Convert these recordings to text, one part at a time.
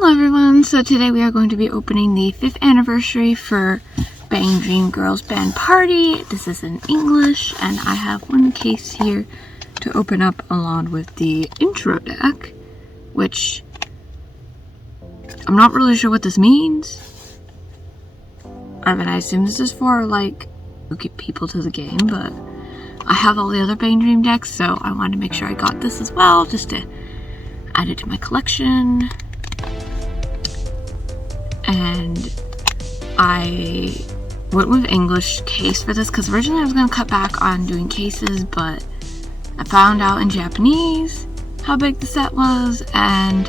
Hello everyone, so today we are going to be opening the 5th anniversary for Bang Dream Girls Band Party. This is in English, and I have one case here to open up along with the intro deck, which I'm not really sure what this means. I mean, I assume this is for, like, get people to the game, but I have all the other Bang Dream decks, so I wanted to make sure I got this as well, just to add it to my collection. And I went with English case for this because originally I was going to cut back on doing cases, but I found out in Japanese how big the set was, and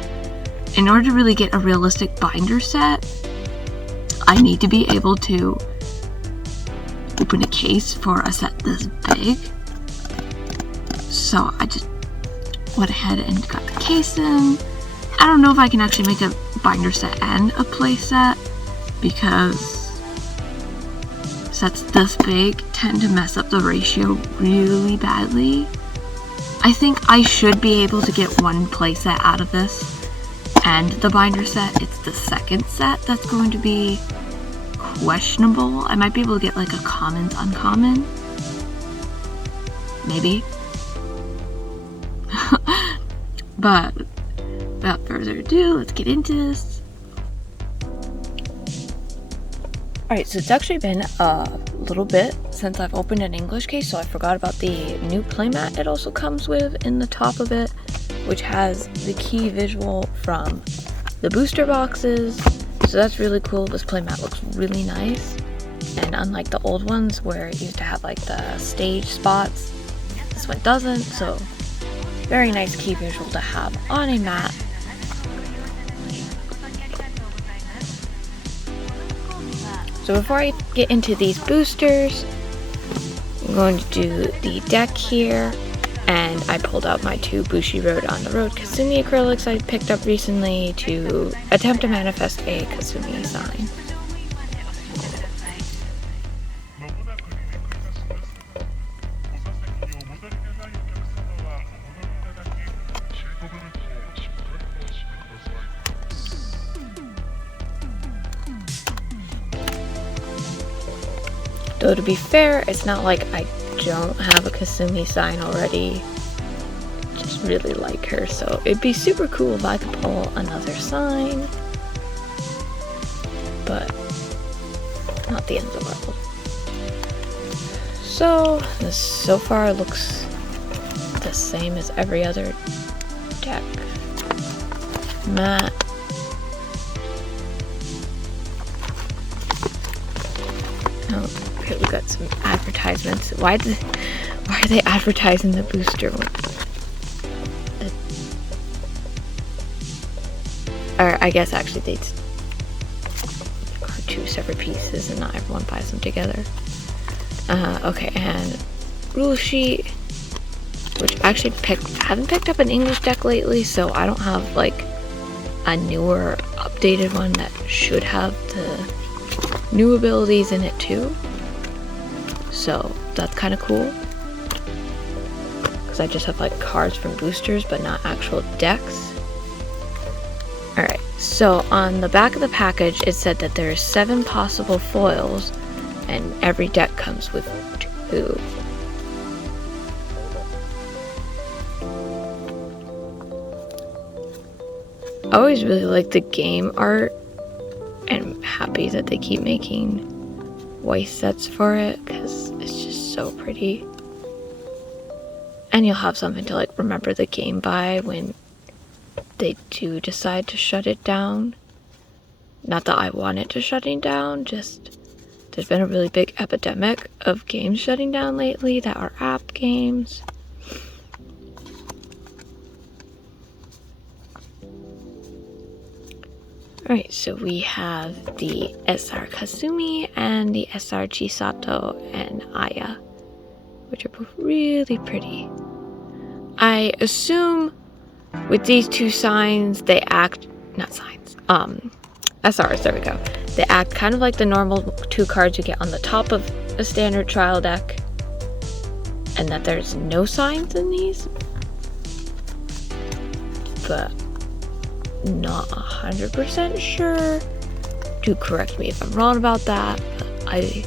in order to really get a realistic binder set, I need to be able to open a case for a set this big. So I just went ahead and got the case in. I don't know if I can actually make a binder set and a play set, because sets this big tend to mess up the ratio really badly. I think I should be able to get one play set out of this and the binder set. It's the second set that's going to be questionable. I might be able to get like a commons uncommon, maybe. But without further ado, let's get into this. Alright, so it's actually been a little bit since I've opened an English case, so I forgot about the new playmat it also comes with in the top of it, which has the key visual from the booster boxes. So that's really cool. This playmat looks really nice, and unlike the old ones where it used to have like the stage spots, this one doesn't, so very nice key visual to have on a mat. So before I get into these boosters, I'm going to do the deck here, and I pulled out my two Bushiroad on the Road Kasumi acrylics I picked up recently to attempt to manifest a Kasumi sign. Though to be fair, it's not like I don't have a Kasumi sign already. I just really like her, so it'd be super cool if I could pull another sign. But not the end of the world. So this so far looks the same as every other deck. Matte. Okay, we got some advertisements. Why are they advertising the booster one? Or I guess actually they are two separate pieces and not everyone buys them together. Okay, and rule sheet, which actually haven't picked up an English deck lately, so I don't have like a newer updated one that should have the new abilities in it too. So that's kind of cool, because I just have like cards from boosters but not actual decks. Alright, so on the back of the package it said that there are 7 possible foils and every deck comes with 2. I always really like the game art, and I'm happy that they keep making Weiss sets for it, because it's just so pretty. And you'll have something to like remember the game by when they do decide to shut it down. Not that I want it to shutting down, just there's been a really big epidemic of games shutting down lately that are app games. Alright, so we have the SR Kasumi and the SR Chisato and Aya, which are both really pretty. I assume with these two signs, they act, not signs, SRs, there we go. They act kind of like the normal 2 cards you get on the top of a standard trial deck, and that there's no signs in these. But not 100% sure. Do correct me if I'm wrong about that, but I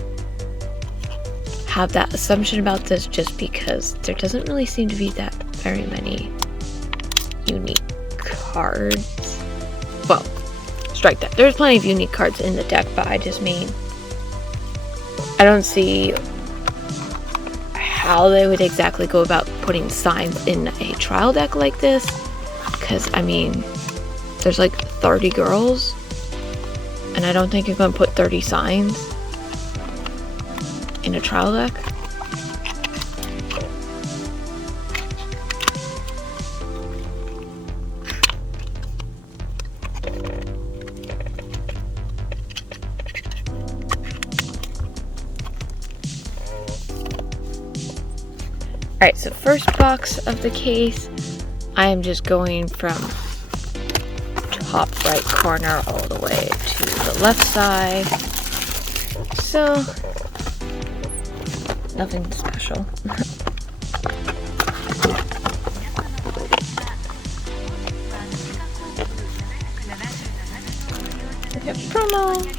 have that assumption about this just because there doesn't really seem to be that very many unique cards. Well, strike that. There's plenty of unique cards in the deck, but I just mean I don't see how they would exactly go about putting signs in a trial deck like this, because I mean there's like 30 girls and I don't think you're going to put 30 signs in a trial deck. Alright, so first box of the case, I am just going from top right corner all the way to the left side. So, nothing special. We have promo.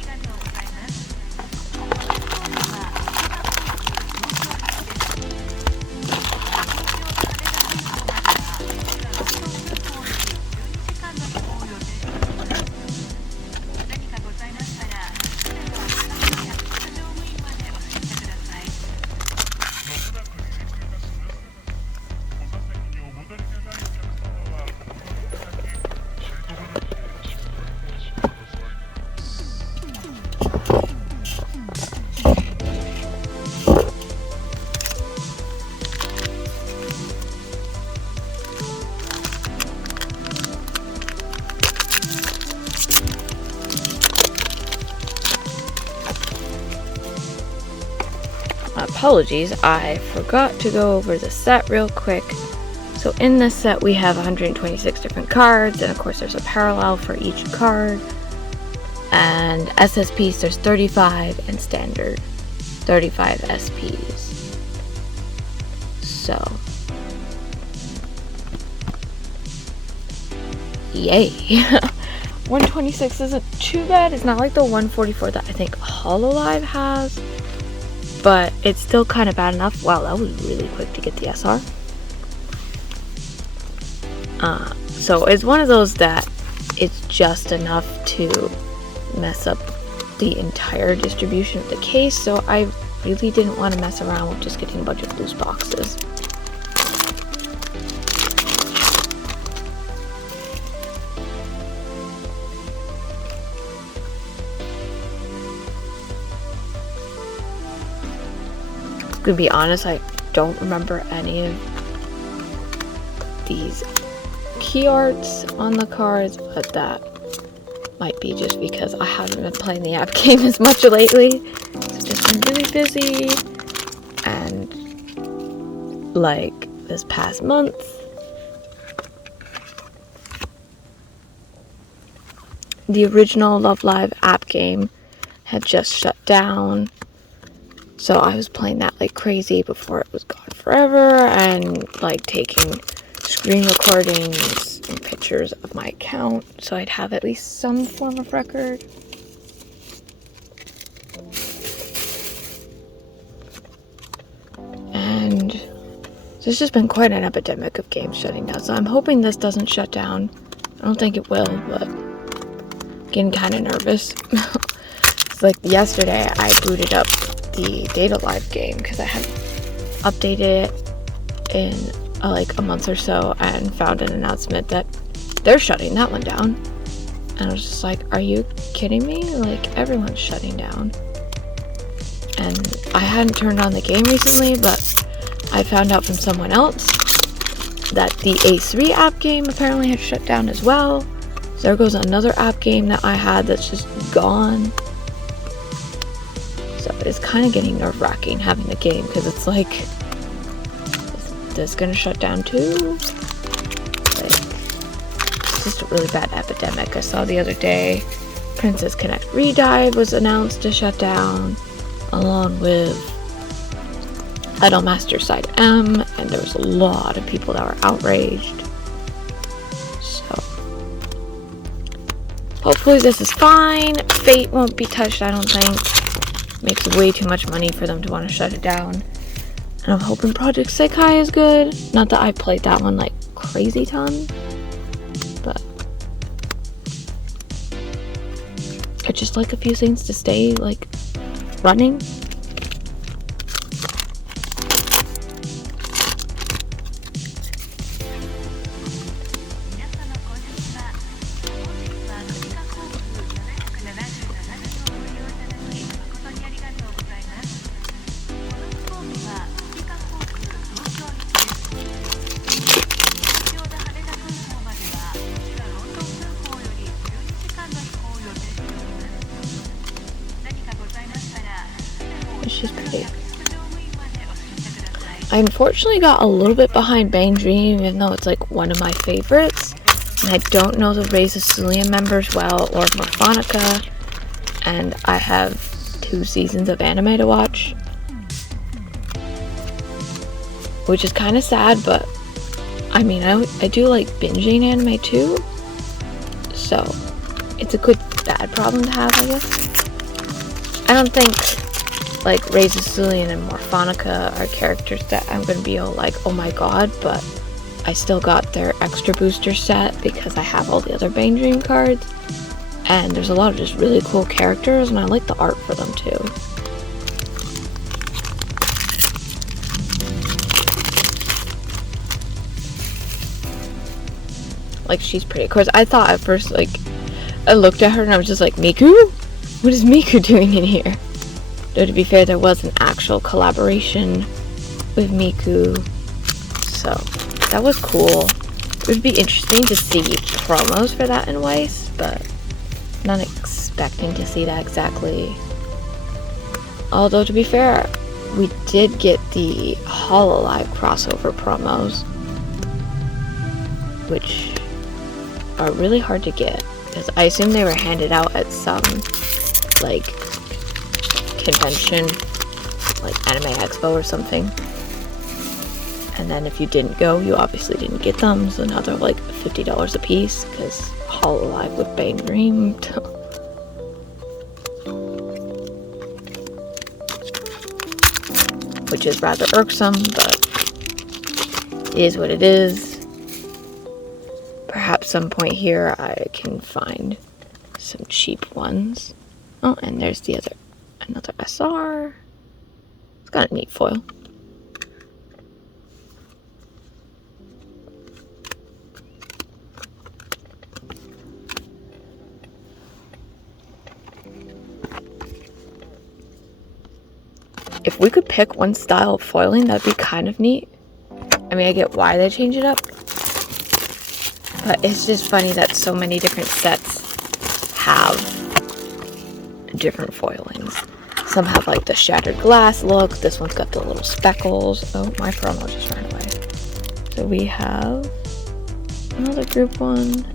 Apologies, I forgot to go over the set real quick. So in this set we have 126 different cards, and of course there's a parallel for each card. And SSPs, there's 35, and standard 35 SPs. So, yay. 126 isn't too bad. It's not like the 144 that I think Hololive has, but it's still kind of bad enough. Wow, that was really quick to get the SR. So it's one of those that it's just enough to mess up the entire distribution of the case, so I really didn't want to mess around with just getting a bunch of loose boxes. To be honest, I don't remember any of these key arts on the cards, but that might be just because I haven't been playing the app game as much lately. It's just been really busy, and like this past month, the original Love Live app game had just shut down. So I was playing that like crazy before it was gone forever, and like taking screen recordings and pictures of my account so I'd have at least some form of record. And there's just been quite an epidemic of games shutting down, so I'm hoping this doesn't shut down. I don't think it will, but getting kind of nervous. It's like yesterday I booted up the Data Live game because I hadn't updated it in like a month or so, and found an announcement that they're shutting that one down. And I was just like, are you kidding me? Like, everyone's shutting down. And I hadn't turned on the game recently, but I found out from someone else that the A3 app game apparently had shut down as well. So there goes another app game that I had that's just gone. So it's kind of getting nerve-wracking having the game, because it's like, is this gonna shut down too? Like, it's just a really bad epidemic. I saw the other day Princess Connect Redive was announced to shut down, along with Idolmaster Side M, and there was a lot of people that were outraged. So hopefully this is fine. Fate won't be touched, I don't think. Makes way too much money for them to want to shut it down. And I'm hoping Project Sekai is good. Not that I played that one like crazy ton, but I'd just like a few things to stay like running. She's pretty. I unfortunately got a little bit behind Bang Dream, even though it's like one of my favorites. And I don't know the Weiss Schwarz members well, or Morphonica. And I have 2 seasons of anime to watch, which is kind of sad, but I mean, I do like binging anime too. So it's a good bad problem to have, I guess. I don't think like Weiss Schwarz and Morphonica are characters that I'm going to be all like, oh my god, but I still got their extra booster set because I have all the other Bang Dream cards. And there's a lot of just really cool characters, and I like the art for them too. Like, she's pretty. Of course, I thought at first, like, I looked at her and I was just like, Miku? What is Miku doing in here? Though, to be fair, there was an actual collaboration with Miku, so that was cool. It would be interesting to see promos for that in Weiss, but not expecting to see that exactly. Although, to be fair, we did get the Hololive crossover promos, which are really hard to get, because I assume they were handed out at some, like, convention, like Anime Expo or something. And then if you didn't go, you obviously didn't get them, so now they're like $50 a piece, because Hololive with Bang Dream. Which is rather irksome, but it is what it is. Perhaps some point here I can find some cheap ones. Oh, and there's the other, another SR. It's got a neat foil. If we could pick one style of foiling, that'd be kind of neat. I mean, I get why they change it up, but it's just funny that so many different sets have different foilings. Some have like the shattered glass look. This one's got the little speckles. Oh, my promo just ran away. So we have another group one.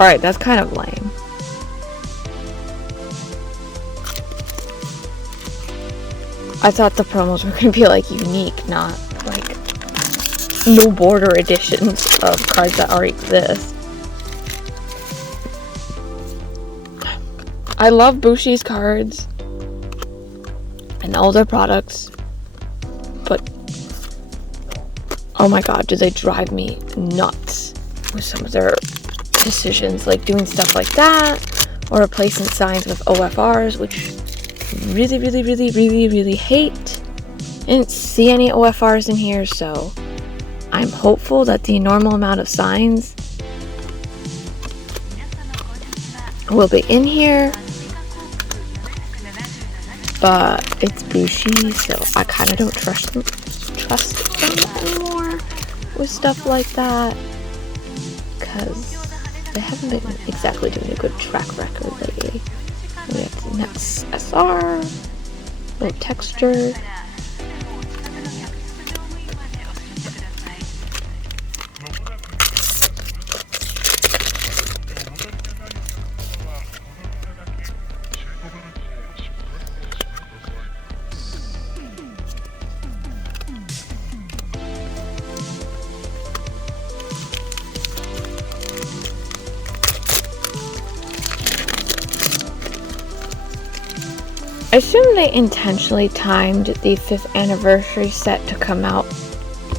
Alright, that's kind of lame. I thought the promos were going to be like unique, not like no border editions of cards that already exist. I love Bushi's cards and all their products, but oh my god, do they drive me nuts with some of their decisions, like doing stuff like that, or replacing signs with OFRs, which really hate. I didn't see any OFRs in here, so I'm hopeful that the normal amount of signs will be in here, but it's Bushi, so I kind of don't trust them anymore with stuff like that, because They haven't been exactly doing a good track record lately. We have the next SR, low texture. I assume they intentionally timed the 5th anniversary set to come out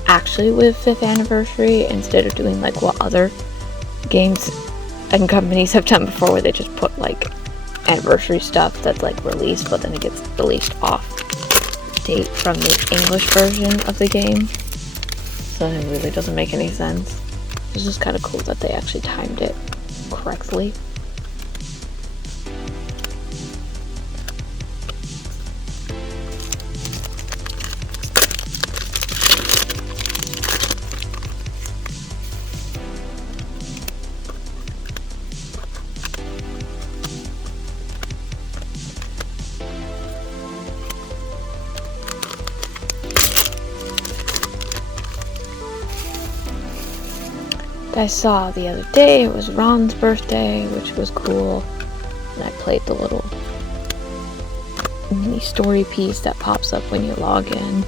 actually with 5th anniversary instead of doing like what other games and companies have done before, where they just put like anniversary stuff that's like released, but then it gets released off date from the English version of the game. So it really doesn't make any sense. It's just kind of cool that they actually timed it correctly. I saw the other day, it was Ron's birthday, which was cool, and I played the little mini story piece that pops up when you log in.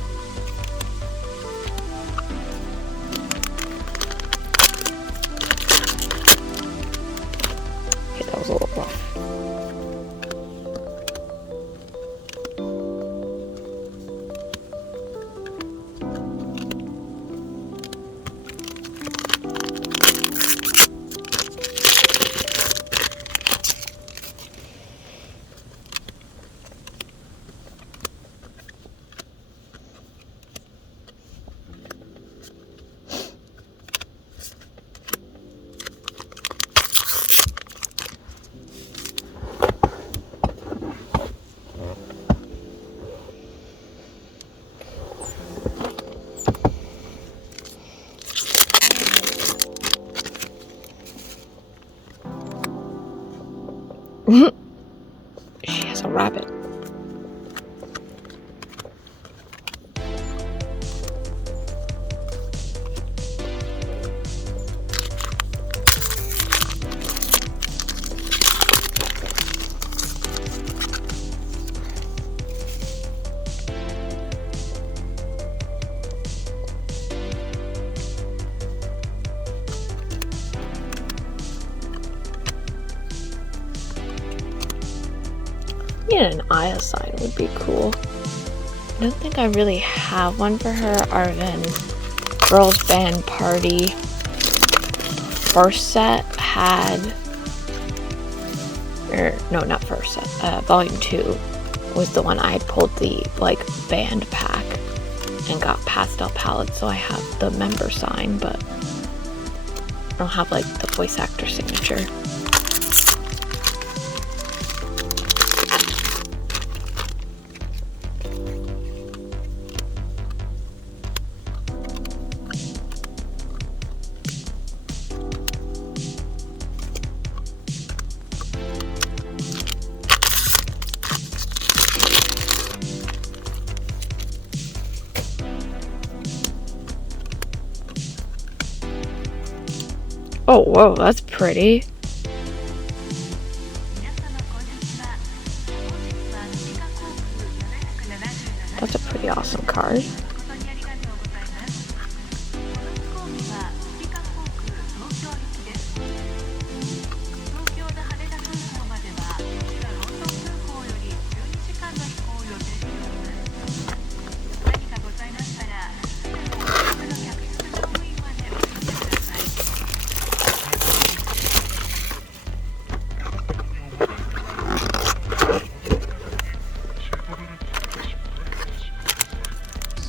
Okay, that was a little rough. She has a rabbit. Yeah, an Aya sign would be cool. I don't think I really have one for her other than Girls Band Party. First set had, no, not first set, volume 2 was the one I had pulled the like band pack and got pastel palettes, so I have the member sign, but I don't have like the voice actor signature. Oh, whoa, that's pretty. That's a pretty awesome card.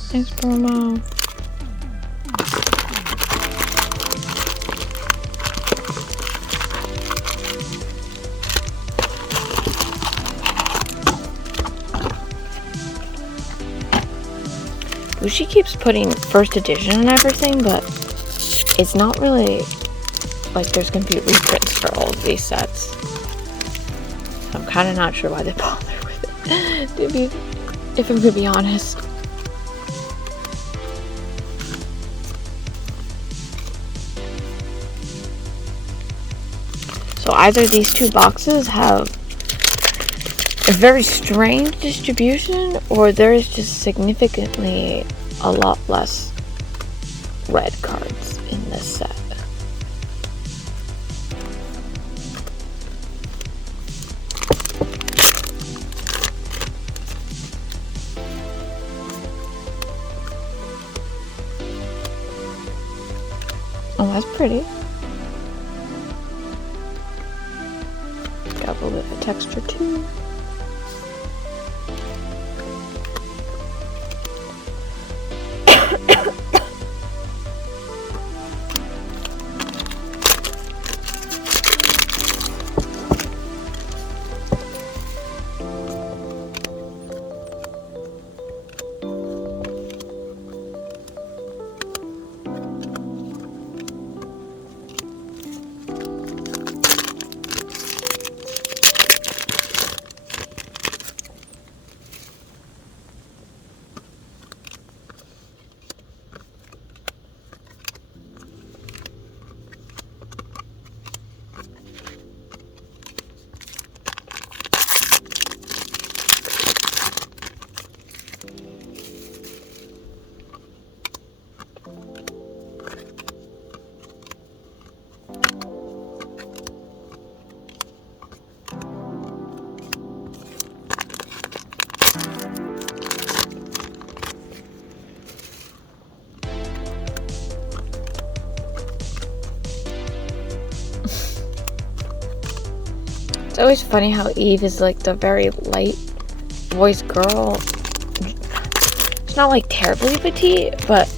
Thanks, promo. She keeps putting first edition and everything, but it's not really like there's gonna be reprints of these sets. So I'm kind of not sure why they bother with it, if I'm gonna be honest. So either these two boxes have a very strange distribution, or there's just significantly a lot less red cards in this set. Oh, that's pretty. Got a little bit of texture too. It's always funny how Eve is like the very light voice girl. It's not like terribly petite, but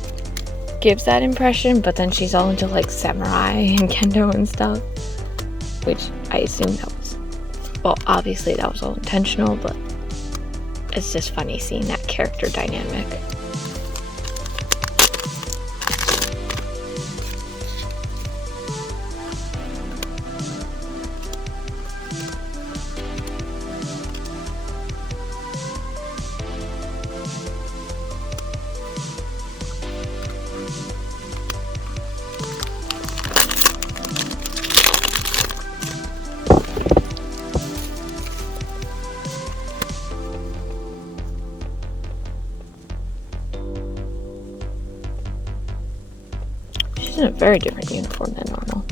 gives that impression. But then she's all into like samurai and kendo and stuff, which I assume that was, well, obviously that was all intentional, but it's just funny seeing that character dynamic. In a very different uniform than normal.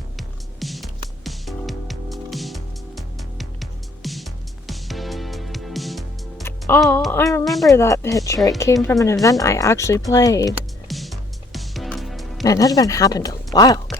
Oh, I remember that picture. It came from an event I actually played. Man, that event happened a while ago.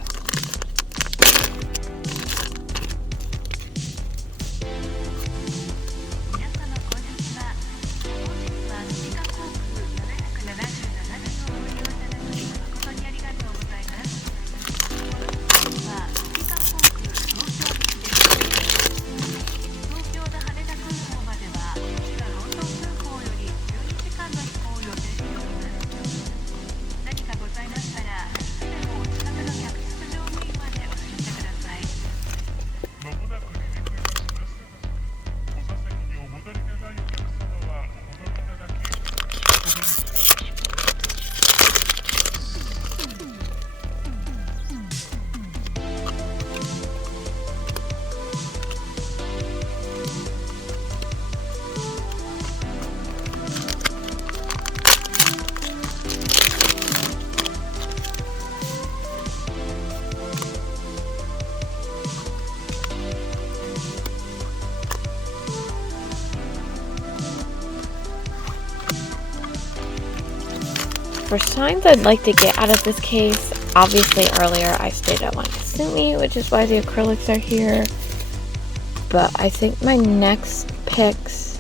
For signs I'd like to get out of this case, obviously earlier I stated I wanted Kasumi, which is why the acrylics are here. But I think my next picks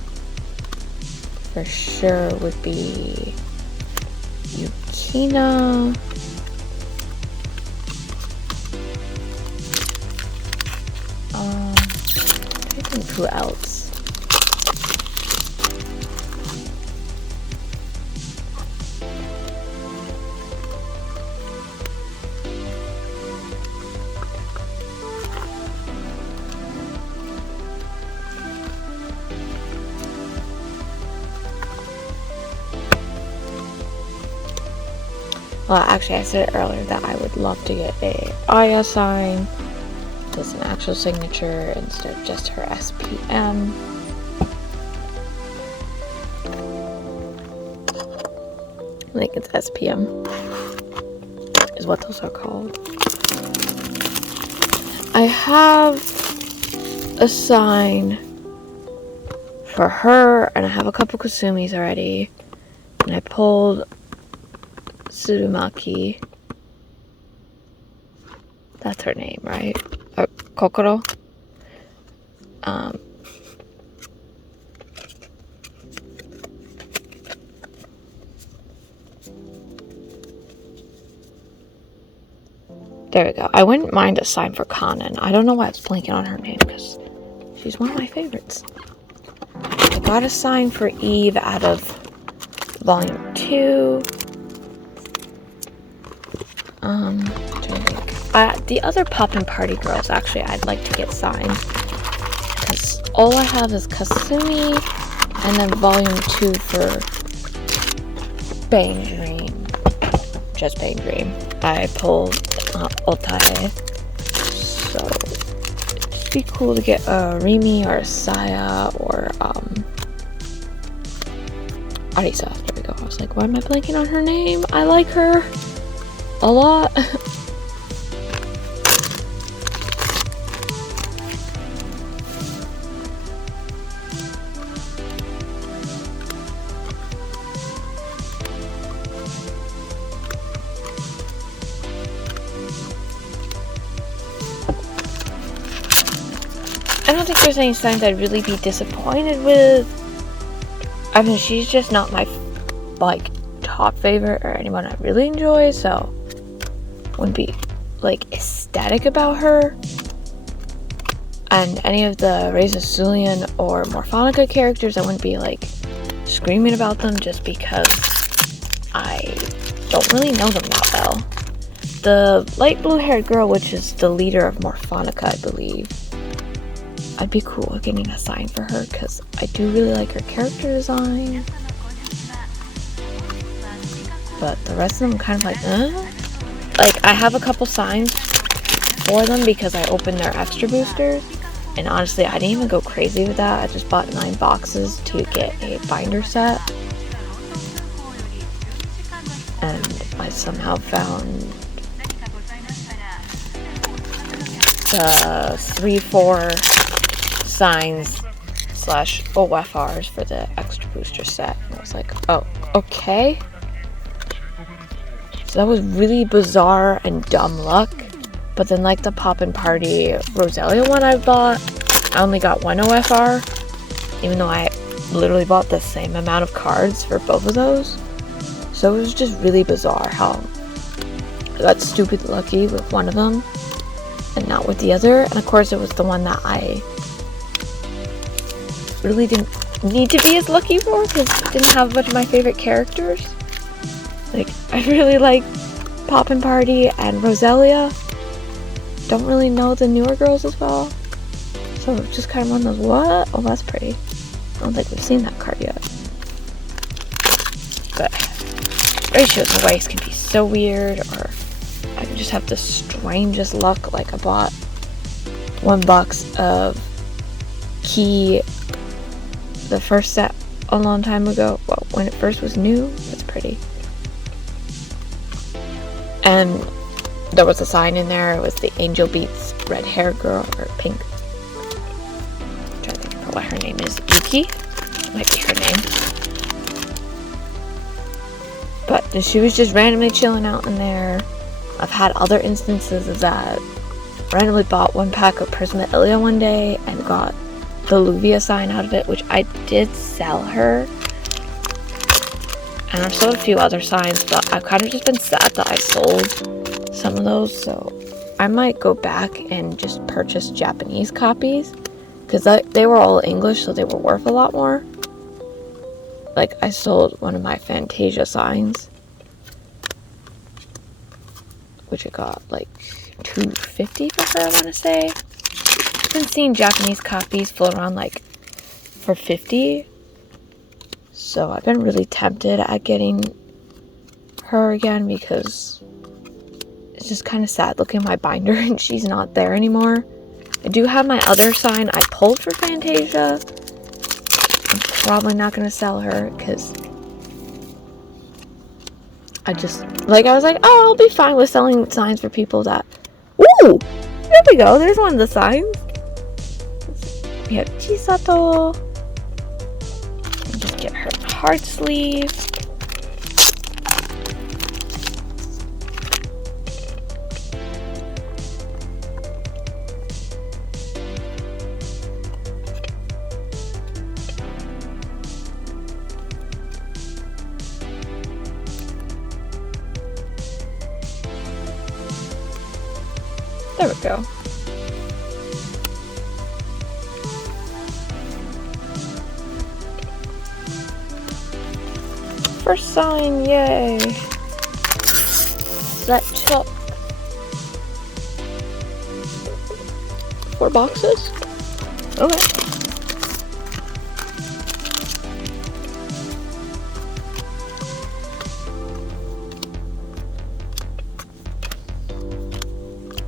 for sure would be Yukina. I think who else? Well, actually, I said earlier that I would love to get a Aya sign. That's an actual signature instead of just her SPM. I think it's SPM is what those are called. I have a sign for her, and I have a couple Kasumis already. And I pulled Tsurumaki. That's her name, right? Or Kokoro. There we go. I wouldn't mind a sign for Kanan. I don't know why I was blanking on her name, because she's one of my favorites. I got a sign for Eve out of Volume 2. The other Poppin' Party girls, actually, I'd like to get signed. Because all I have is Kasumi, and then Volume 2 for Bang Dream. Just Bang Dream. I pulled Otae. So, it'd be cool to get a Rimi or a Saya or Arisa. There we go. I was like, why am I blanking on her name? I like her a lot. I don't think there's any signs I'd really be disappointed with. I mean, she's just not my, like, top favorite or anyone I really enjoy, so wouldn't be, like, ecstatic about her. And any of the Reza Sulian or Morphonica characters, I wouldn't be, like, screaming about them just because I don't really know them that well. The light blue-haired girl, which is the leader of Morphonica, I believe, I'd be cool with getting a sign for her because I do really like her character design. But the rest of them I'm kind of like, Like, I have a couple signs for them because I opened their extra boosters. And honestly, I didn't even go crazy with that. I just bought 9 boxes to get a binder set. And I somehow found the 3-4 signs / OFRs for the extra booster set. And I was like, oh, okay. So that was really bizarre and dumb luck. But then, like, the Poppin' Party Roselia one I bought, I only got 1 OFR, even though I literally bought the same amount of cards for both of those. So it was just really bizarre how I got stupid lucky with one of them and not with the other. And of course, it was the one that I really didn't need to be as lucky for because it didn't have a bunch of my favorite characters. Like, I really like Poppin' Party and Roselia. Don't really know the newer girls as well. So it's just kind of one of those, what? Oh, that's pretty. I don't think we've seen that card yet. But ratios of Weiss can be so weird, or I can just have the strangest luck. Like, I bought 1 box of Key, the first set, a long time ago. Well, when it first was new. That's pretty. And there was a sign in there. It was the Angel Beats red hair girl, or pink. I'm trying to think of what her name is. Yuki? Might be her name. But she was just randomly chilling out in there. I've had other instances of that. Randomly bought 1 pack of Prisma Ilia one day and got the Luvia sign out of it, which I did sell her. And I've sold a few other signs, but I've kind of just been sad that I sold some of those, so I might go back and just purchase Japanese copies, because they were all English, so they were worth a lot more. Like, I sold one of my Fantasia signs, which I got like $250 for her, I want to say. I've been seeing Japanese copies float around like for $50, so I've been really tempted at getting her again because it's just kind of sad looking at my binder and she's not there anymore. I do have my other sign I pulled for Fantasia. I'm probably not going to sell her because I was like, oh, I'll be fine with selling signs for people that... Ooh! There we go. There's one of the signs. We have Chisato. Just get her heart sleeve. There we go. First sign, yay! That took 4 boxes? Okay.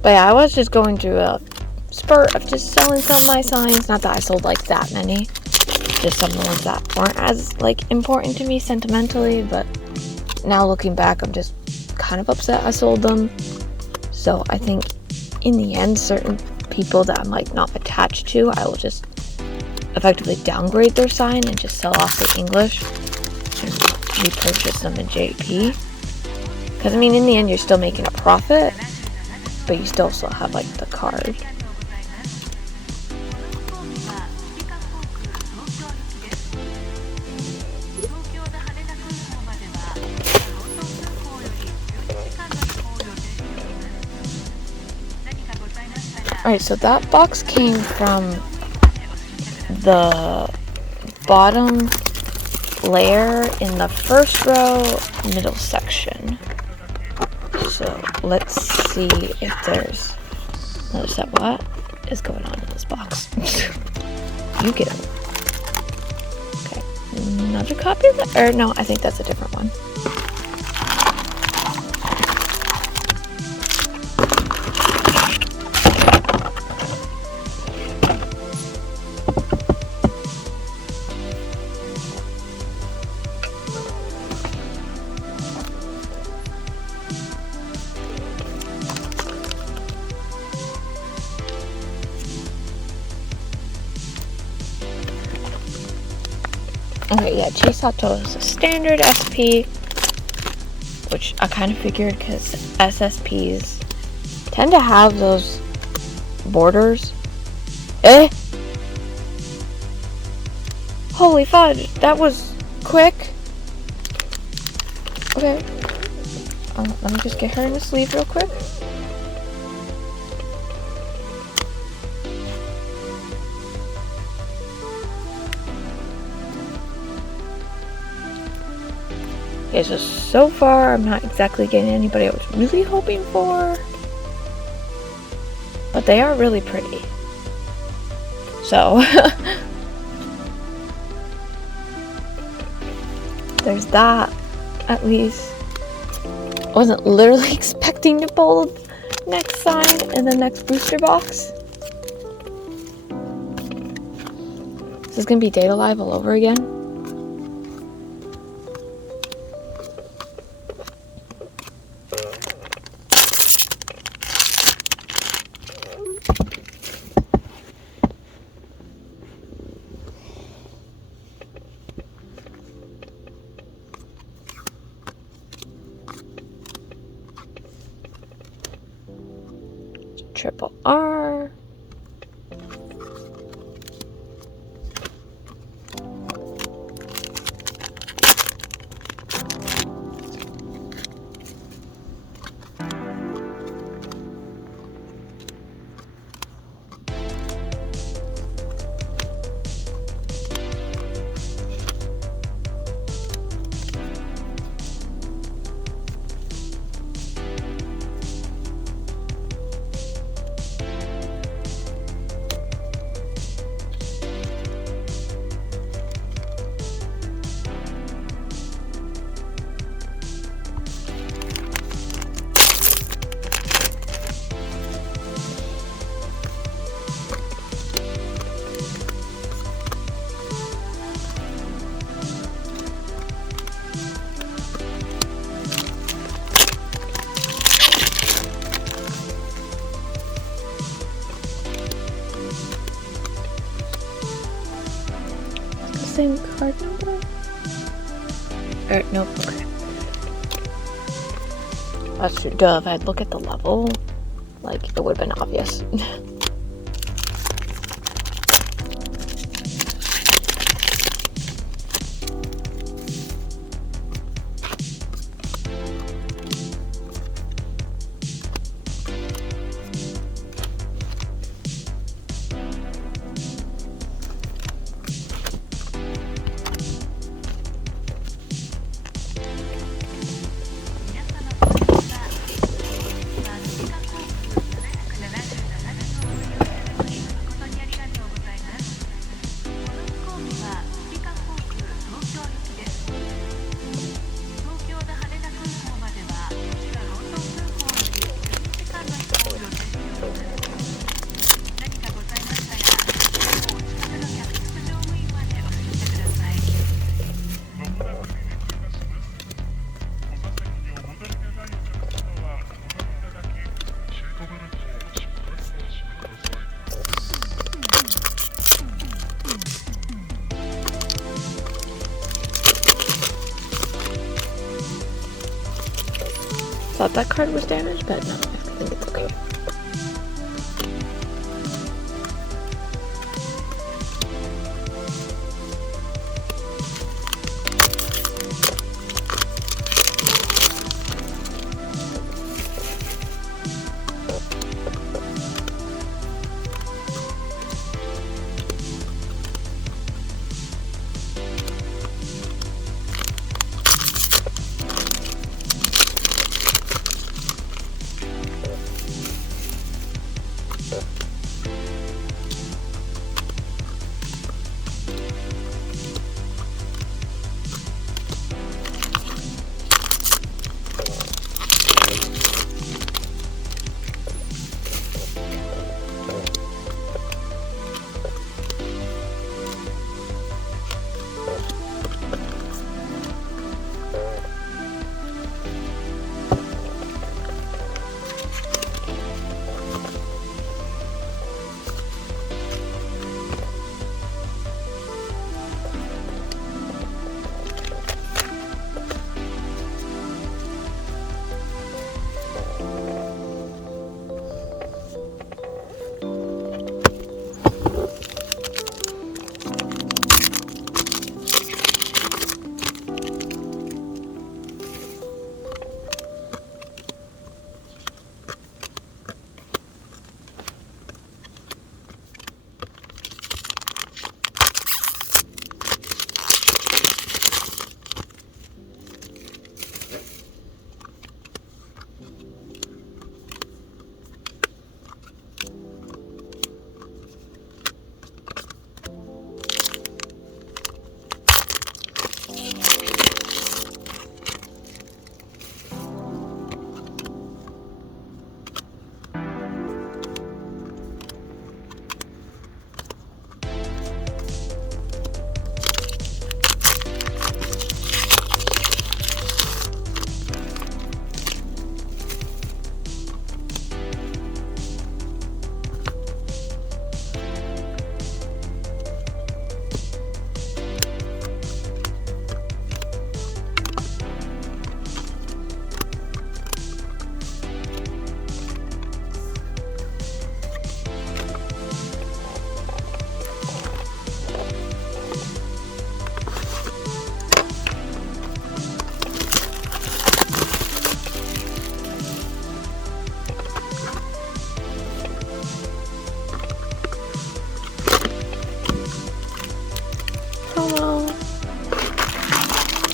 But yeah, I was just going through a spurt of just selling some of my signs. Not that I sold like that many. Just some of the ones that weren't as like important to me sentimentally. But now looking back, I'm just kind of upset I sold them. So I think in the end, certain people that I'm like not attached to, I will just effectively downgrade their sign and just sell off the English and repurchase them in JP. Because I mean, in the end, you're still making a profit. But you still have like the card. Alright, so that box came from the bottom layer in the first row, middle section. So let's see if there's... Notice that what is going on in this box. You get it. Okay, another copy of that? Or no, I think that's a different one. Okay, yeah, Chisato is a standard SP, which I kind of figured because SSPs tend to have those borders. Holy fudge, that was quick. Okay, let me just get her in the sleeve real quick. Okay, so far I'm not exactly getting anybody I was really hoping for, but they are really pretty. So there's that, at least. I wasn't literally expecting to pull the next sign in the next booster box. This is gonna be Data Live all over again. Triple R. same card number? Or, nope, okay. That's true. Duh, if I'd look at the level, like, it would have been obvious. Thought that card was damaged, but no, I think it's okay.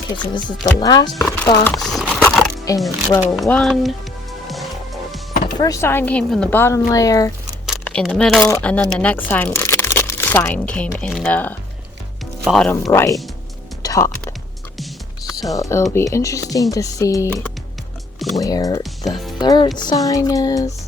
Okay, so this is the last box in row 1. The first sign came from the bottom layer in the middle, and then the next sign came in the bottom right top. So it'll be interesting to see where the third sign is.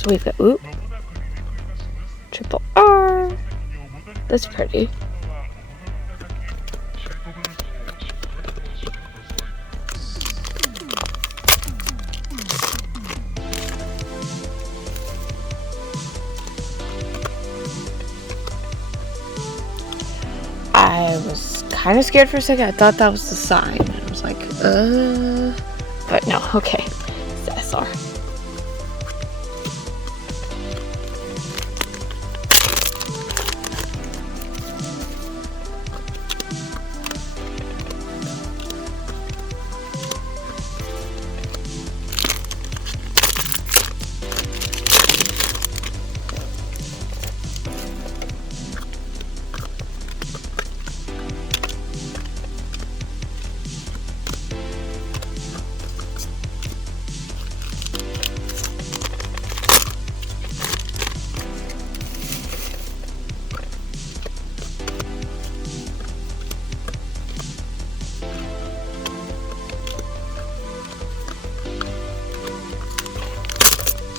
So we've got, ooh, triple R. That's pretty. I was kind of scared for a second. I thought that was the sign. And I was like, but no, okay. It's the SR.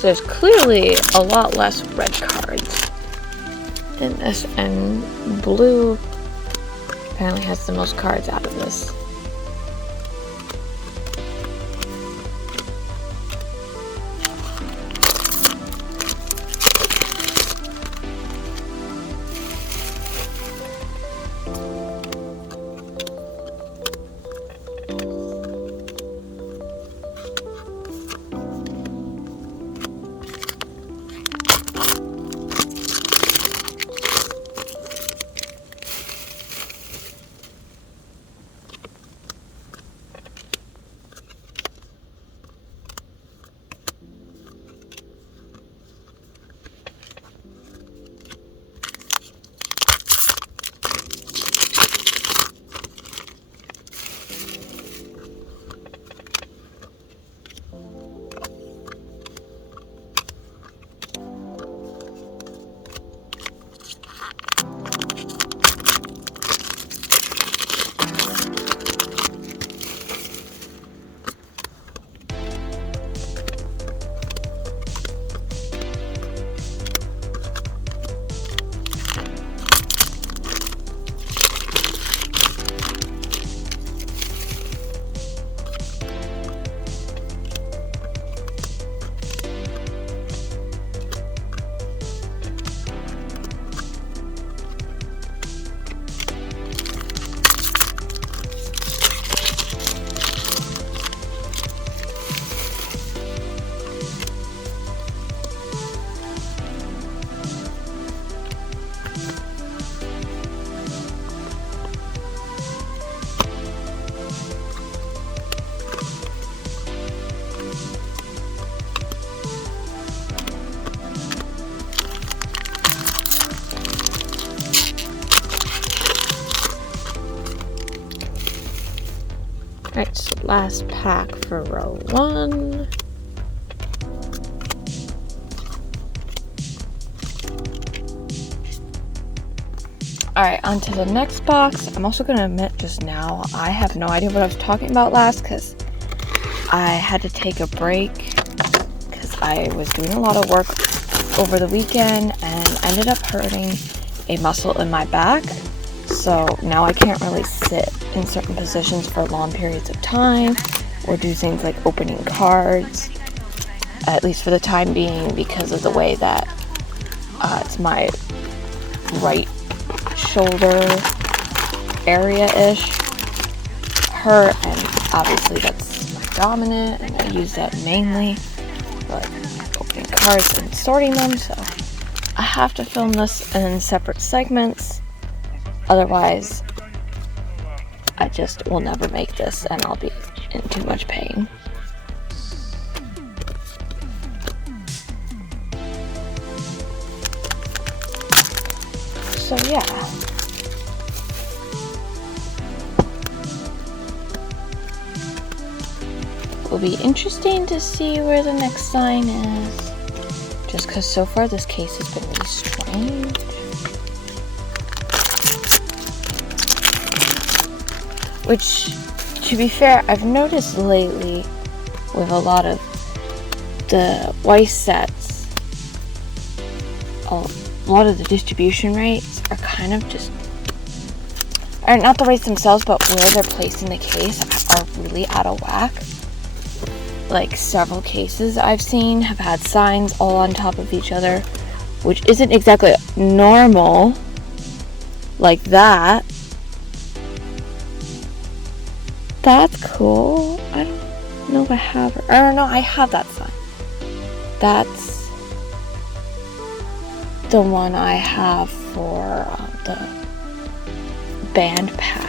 So there's clearly a lot less red cards than this, and blue apparently has the most cards out of this. Alright, so last pack for row 1. Alright, on to the next box. I'm also going to admit just now, I have no idea what I was talking about last because I had to take a break because I was doing a lot of work over the weekend and ended up hurting a muscle in my back. So now I can't really sit in certain positions for long periods of time or do things like opening cards, at least for the time being, because of the way that it's my right shoulder area-ish hurt, and obviously that's my dominant, and I use that mainly for like opening cards and sorting them, so I have to film this in separate segments. Otherwise, I just will never make this and I'll be in too much pain. So yeah. It'll be interesting to see where the next sign is. Just because so far this case has been really strange. Which, to be fair, I've noticed lately with a lot of the Weiss sets a lot of the distribution rates are kind of just, or not the rates themselves, but where they're placed in the case are really out of whack. Like several cases I've seen have had signs all on top of each other, which isn't exactly normal like that. That's cool. I don't know if I have her. I don't know, I have that sign. That's the one I have for the band pack.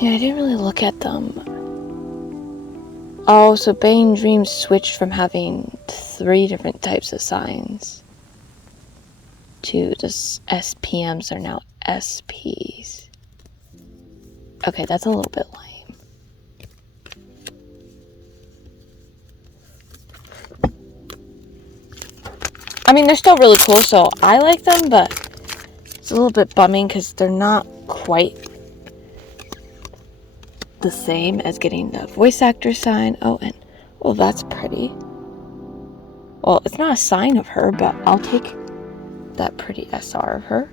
Yeah, I didn't really look at them. Oh, so Bane Dreams switched from having 3 different types of signs to the SPMs are now SPs. Okay, that's a little bit lame. I mean, they're still really cool, so I like them, but it's a little bit bumming because they're not quite the same as getting the voice actor sign. Oh, and that's pretty. Well, it's not a sign of her, but I'll take that pretty SR of her.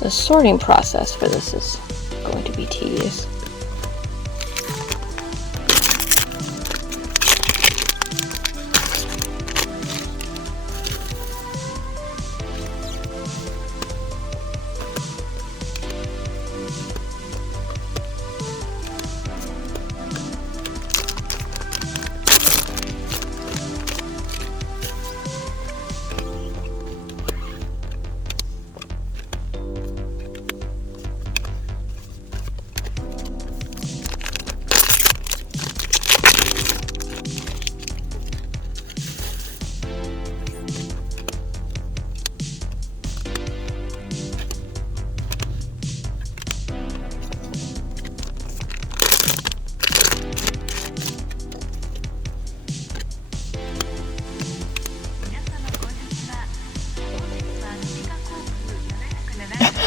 The sorting process for this is going to be tedious.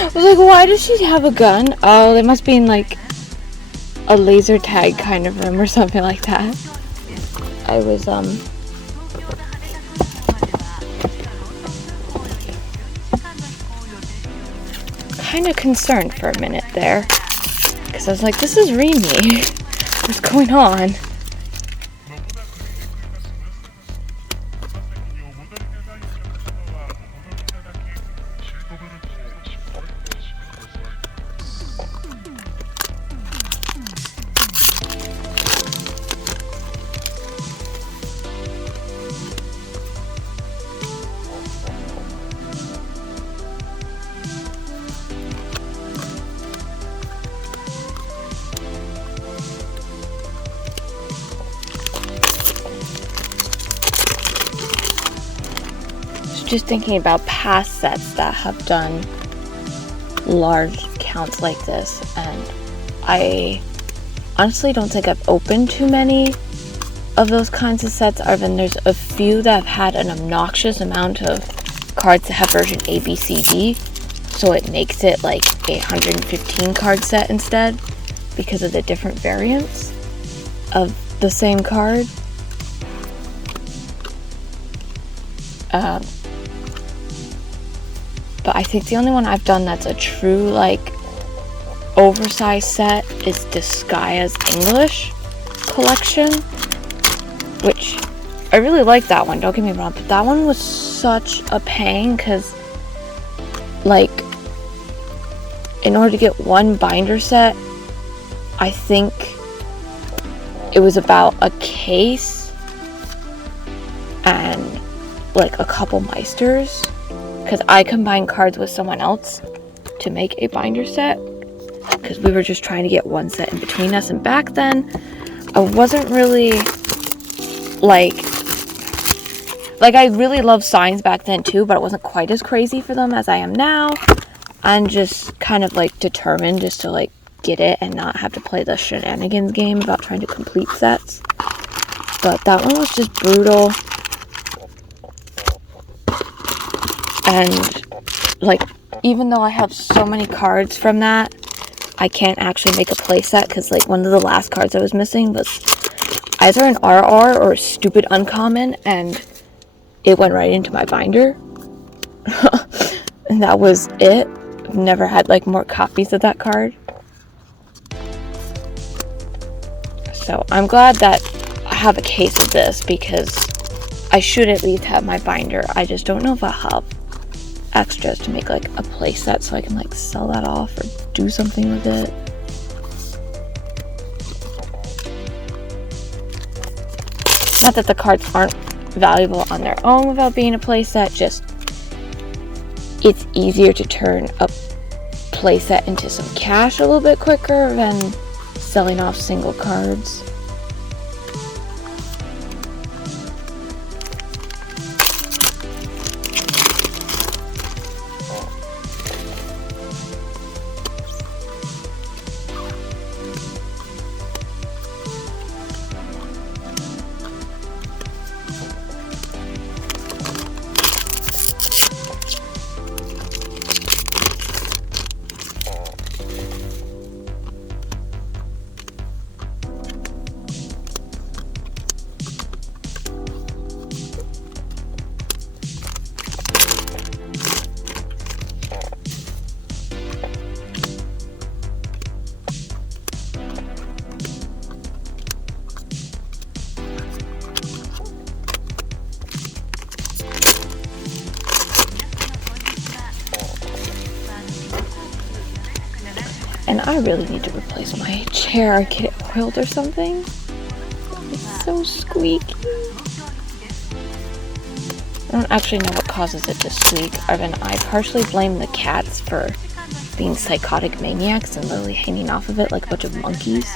I was like, why does she have a gun? Oh, they must be in like a laser tag kind of room or something like that. I was kind of concerned for a minute there, because I was like, this is Remy. What's going on? Just thinking about past sets that have done large counts like this, and I honestly don't think I've opened too many of those kinds of sets, other than there's a few that have had an obnoxious amount of cards that have version A, B, C, D, so it makes it like a 115 card set instead because of the different variants of the same card. But I think the only one I've done that's a true, like, oversized set is Disgaya's English collection, which I really like that one, don't get me wrong, but that one was such a pain because, like, in order to get one binder set, I think it was about a case and like a couple Meisters, because I combined cards with someone else to make a binder set, because we were just trying to get one set in between us. And back then I wasn't really like I really loved signs back then too, but I wasn't quite as crazy for them as I am now. I'm just kind of like determined just to like get it and not have to play the shenanigans game about trying to complete sets. But that one was just brutal. And like, even though I have so many cards from that, I can't actually make a play set, because like one of the last cards I was missing was either an RR or a stupid uncommon, and it went right into my binder. And that was it. I've never had like more copies of that card. So I'm glad that I have a case of this, because I should at least have my binder. I just don't know if I'll have extras to make like a play set so I can like sell that off or do something with it. Not that the cards aren't valuable on their own without being a play set, just it's easier to turn a play set into some cash a little bit quicker than selling off single cards. And I really need to replace my chair, get it oiled or something. It's so squeaky. I don't actually know what causes it to squeak, other than I partially blame the cats for being psychotic maniacs and literally hanging off of it like a bunch of monkeys.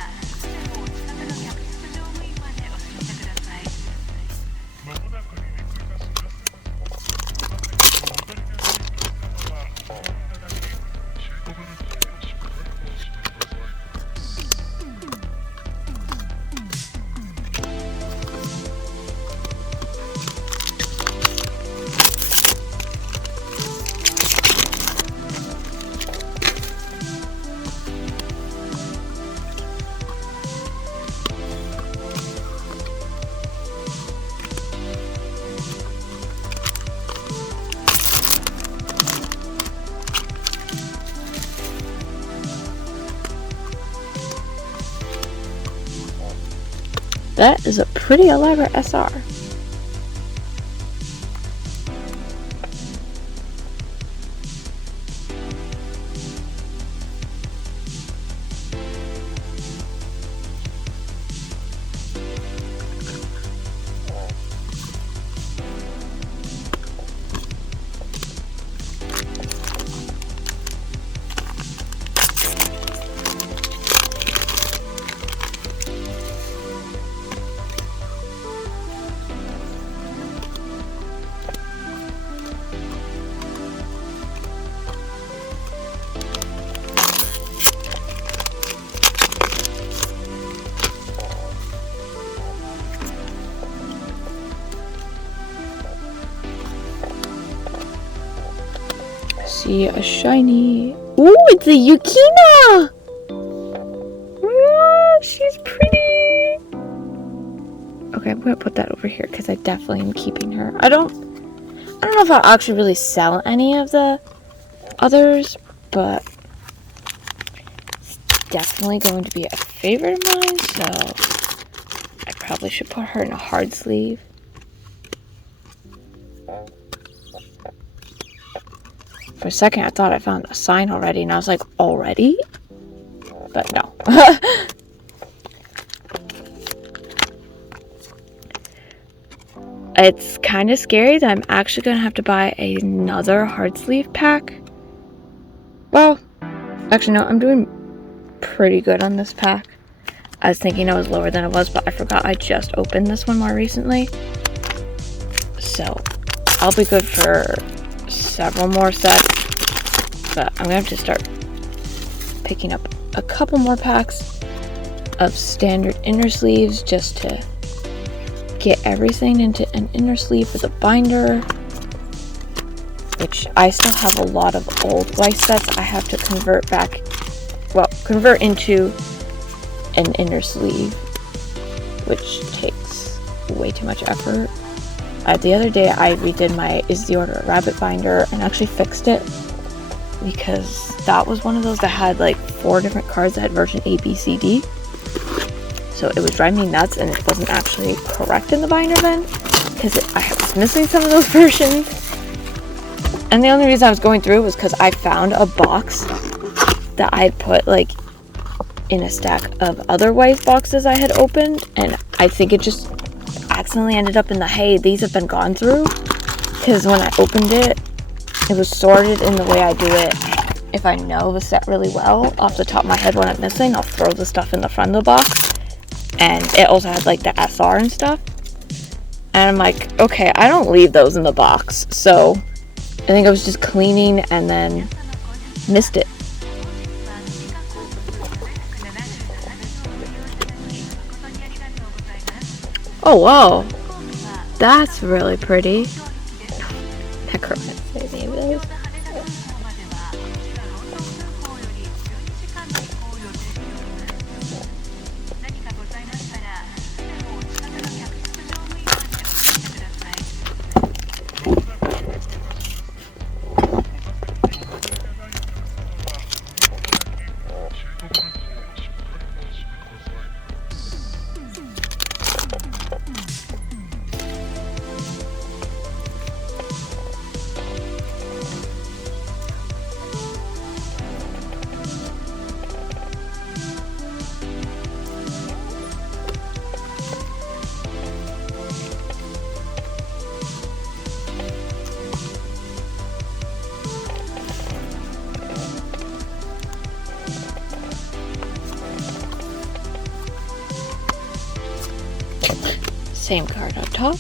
That is a pretty elaborate SR. See a shiny. Ooh, it's a Yukina! Oh, she's pretty. Okay, I'm gonna put that over here because I definitely am keeping her. I don't know if I'll actually really sell any of the others, but it's definitely going to be a favorite of mine, so I probably should put her in a hard sleeve. For a second, I thought I found a sign already, and I was like, already? But no. it's kind of scary that I'm actually going to have to buy another hard sleeve pack. Well, actually no, I'm doing pretty good on this pack. I was thinking I was lower than it was, but I forgot I just opened this one more recently. So I'll be good for several more sets, but I'm going to have to start picking up a couple more packs of standard inner sleeves just to get everything into an inner sleeve with a binder, which I still have a lot of old Weiss sets I have to convert into an inner sleeve, which takes way too much effort. The other day I redid my Is the Order a Rabbit binder and actually fixed it, because that was one of those that had like 4 different cards that had version A, B, C, D. So it was driving me nuts, and it wasn't actually correct in the binder then, because I was missing some of those versions. And the only reason I was going through was because I found a box that I had put like in a stack of other Weiss boxes I had opened, and I think it just accidentally ended up in the hey, these have been gone through, because when I opened it, it was sorted in the way I do it. If I know the set really well off the top of my head what I'm missing, I'll throw the stuff in the front of the box. And it also had like the SR and stuff. And I'm like, okay, I don't leave those in the box. So I think I was just cleaning and then missed it. Oh, wow. That's really pretty. Necromancy, maybe that is. Same card on top.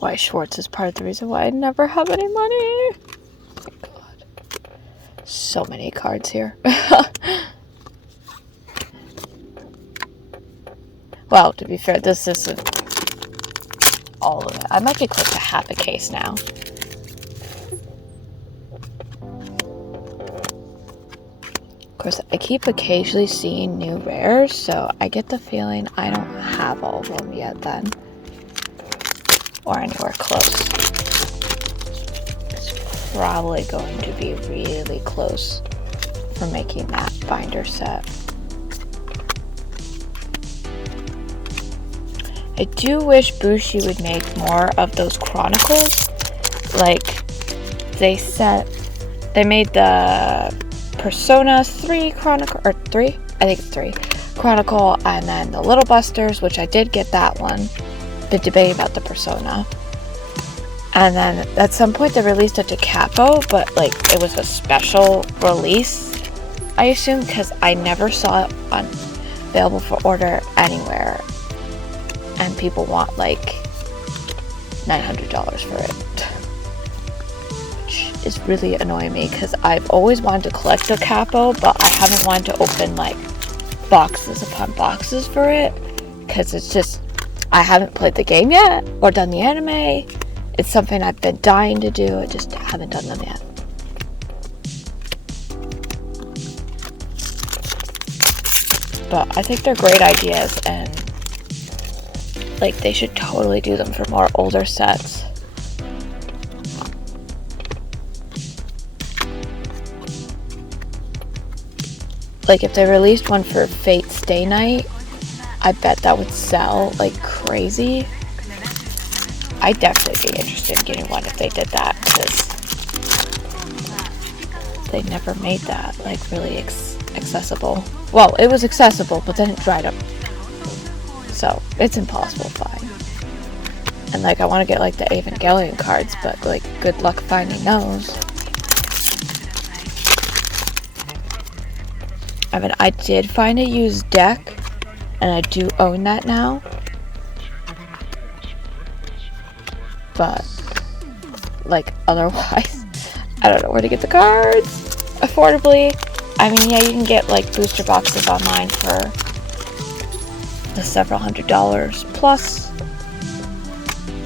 Weiss Schwarz is part of the reason why I never have any money. Oh my God. So many cards here. Well, to be fair, this isn't all of it. I might be close to half a case now. Of course, I keep occasionally seeing new rares, so I get the feeling I don't have all of them yet then. Or anywhere close. It's probably going to be really close for making that binder set. I do wish Bushi would make more of those chronicles. Like, they made the Persona 3 chronicle, or 3? I think it's 3 chronicle, and then the Little Busters, which I did get that one. Been debating about the Persona. And then at some point they released it to Capo, but like it was a special release, I assume, because I never saw it available for order anywhere. And people want like $900 for it, which is really annoying me because I've always wanted to collect a Capo, but I haven't wanted to open like boxes upon boxes for it because it's just, I haven't played the game yet or done the anime. It's something I've been dying to do. I just haven't done them yet. But I think they're great ideas, and like they should totally do them for more older sets. Like if they released one for Fate Stay Night, I bet that would sell like crazy. I'd definitely be interested in getting one if they did that, because they never made that like really accessible. Well, it was accessible, but then it dried up. So it's impossible to find. And like I want to get like the Evangelion cards, but like good luck finding those. I mean, I did find a used deck, and I do own that now. But like otherwise, I don't know where to get the cards affordably. I mean, yeah, you can get like booster boxes online for the several $100s plus,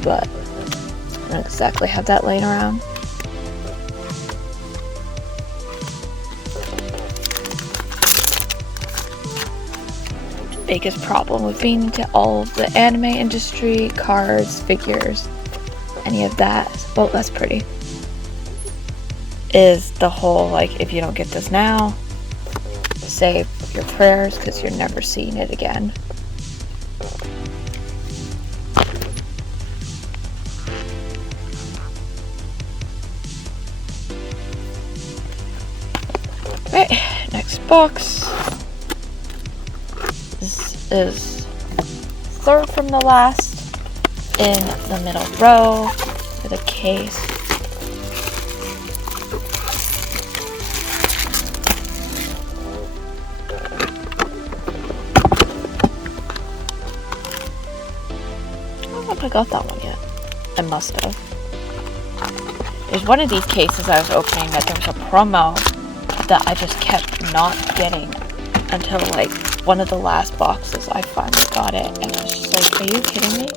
but I don't exactly have that laying around. The biggest problem with being into all of the anime industry, cards, figures, any of that, oh, that's pretty, is the whole like, if you don't get this now, save your prayers because you're never seeing it again. Right, next box. This is third from the last in the middle row for the case. I don't know if I got that one yet. I must have. There's one of these cases I was opening that there was a promo that I just kept not getting until like one of the last boxes I finally got it, and I was just like, are you kidding me?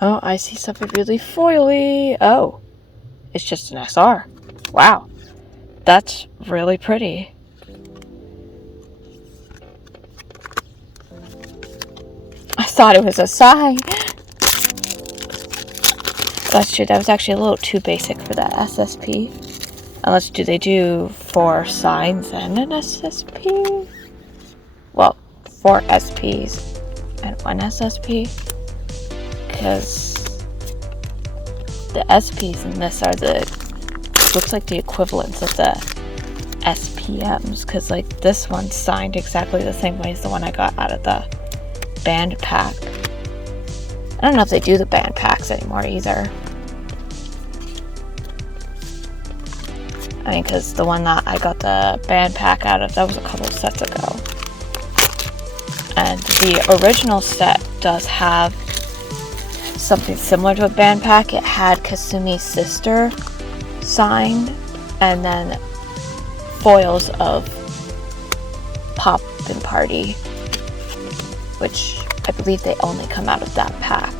Oh, I see something really foily. Oh, it's just an SR. Wow, that's really pretty. I thought it was a sign. That's true, that was actually a little too basic for that SSP. Unless, do they do 4 signs and an SSP? Well, 4 SPs and 1 SSP. Because the SPs in this are looks like the equivalents of the SPMs. Because like this one's signed exactly the same way as the one I got out of the band pack. I don't know if they do the band packs anymore either. I mean, because the one that I got the band pack out of, that was a couple sets ago. And the original set does have something similar to a band pack. It had Kasumi's sister signed, and then foils of Pop and Party, which I believe they only come out of that pack.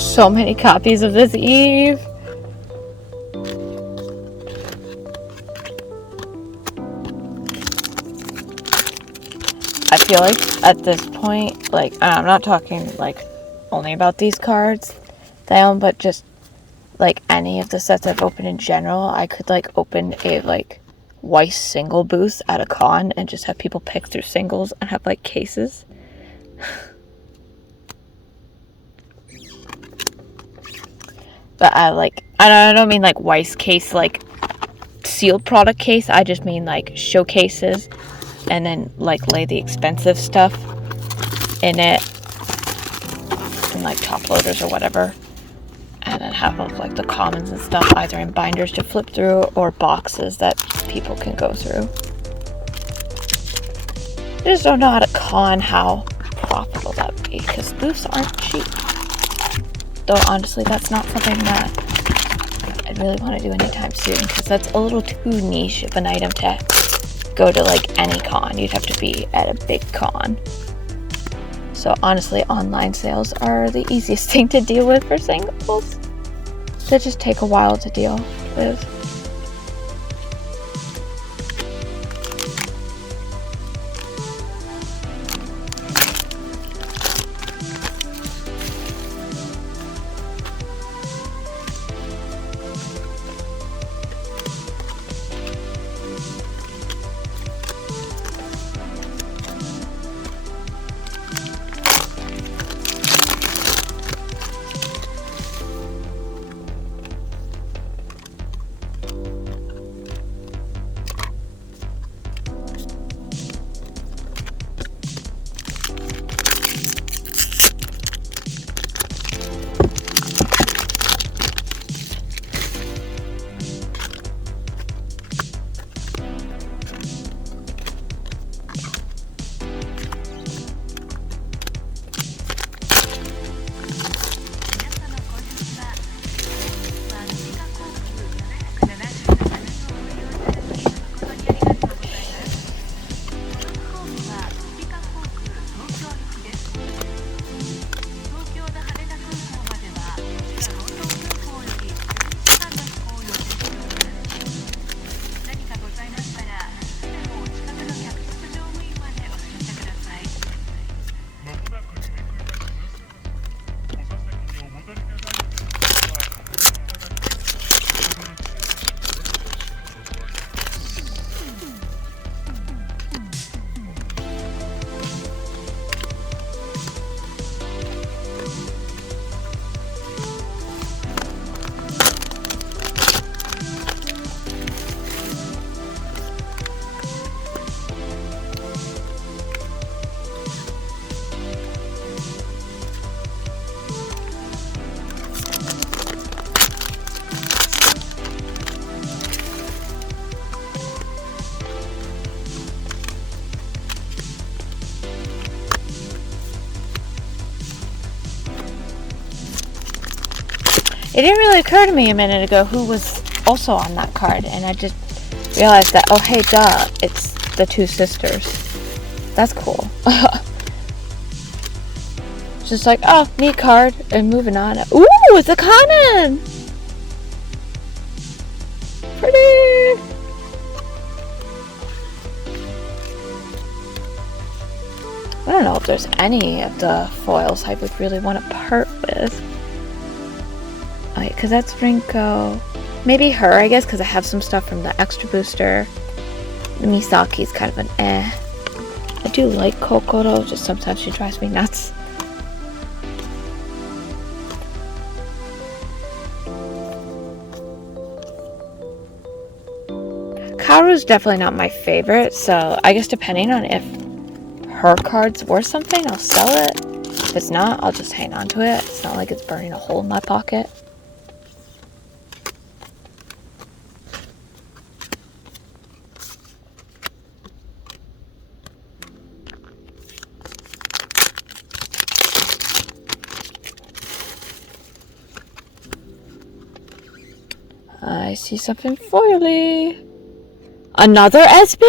So many copies of this Eve. I feel like at this point, like, I'm not talking like only about these cards that I own, but just like any of the sets I've opened in general, I could like open a like Weiss single booth at a con and just have people pick through singles and have like cases. But I don't mean like Weiss case, like sealed product case. I just mean like showcases and then like lay the expensive stuff in it and like top loaders or whatever, and then have like the commons and stuff either in binders to flip through or boxes that people can go through. I just don't know how to con how profitable that would be, because booths aren't cheap. Though honestly, that's not something that I'd really want to do anytime soon, because that's a little too niche of an item to go to like any con. You'd have to be at a big con. So honestly, online sales are the easiest thing to deal with for singles. They just take a while to deal with. It didn't really occur to me a minute ago who was also on that card, and I just realized that, oh hey, duh, it's the two sisters. That's cool. Just like, oh, neat card, and moving on. Ooh, it's a Conan! Pretty! I don't know if there's any of the foils I would really want to part with. Okay, because that's Rinko. Maybe her, I guess, because I have some stuff from the extra booster. The Misaki's kind of an eh. I do like Kokoro, just sometimes she drives me nuts. Karu's definitely not my favorite, so I guess depending on if her card's worth something, I'll sell it. If it's not, I'll just hang on to it. It's not like it's burning a hole in my pocket. I see something foily. Another SB?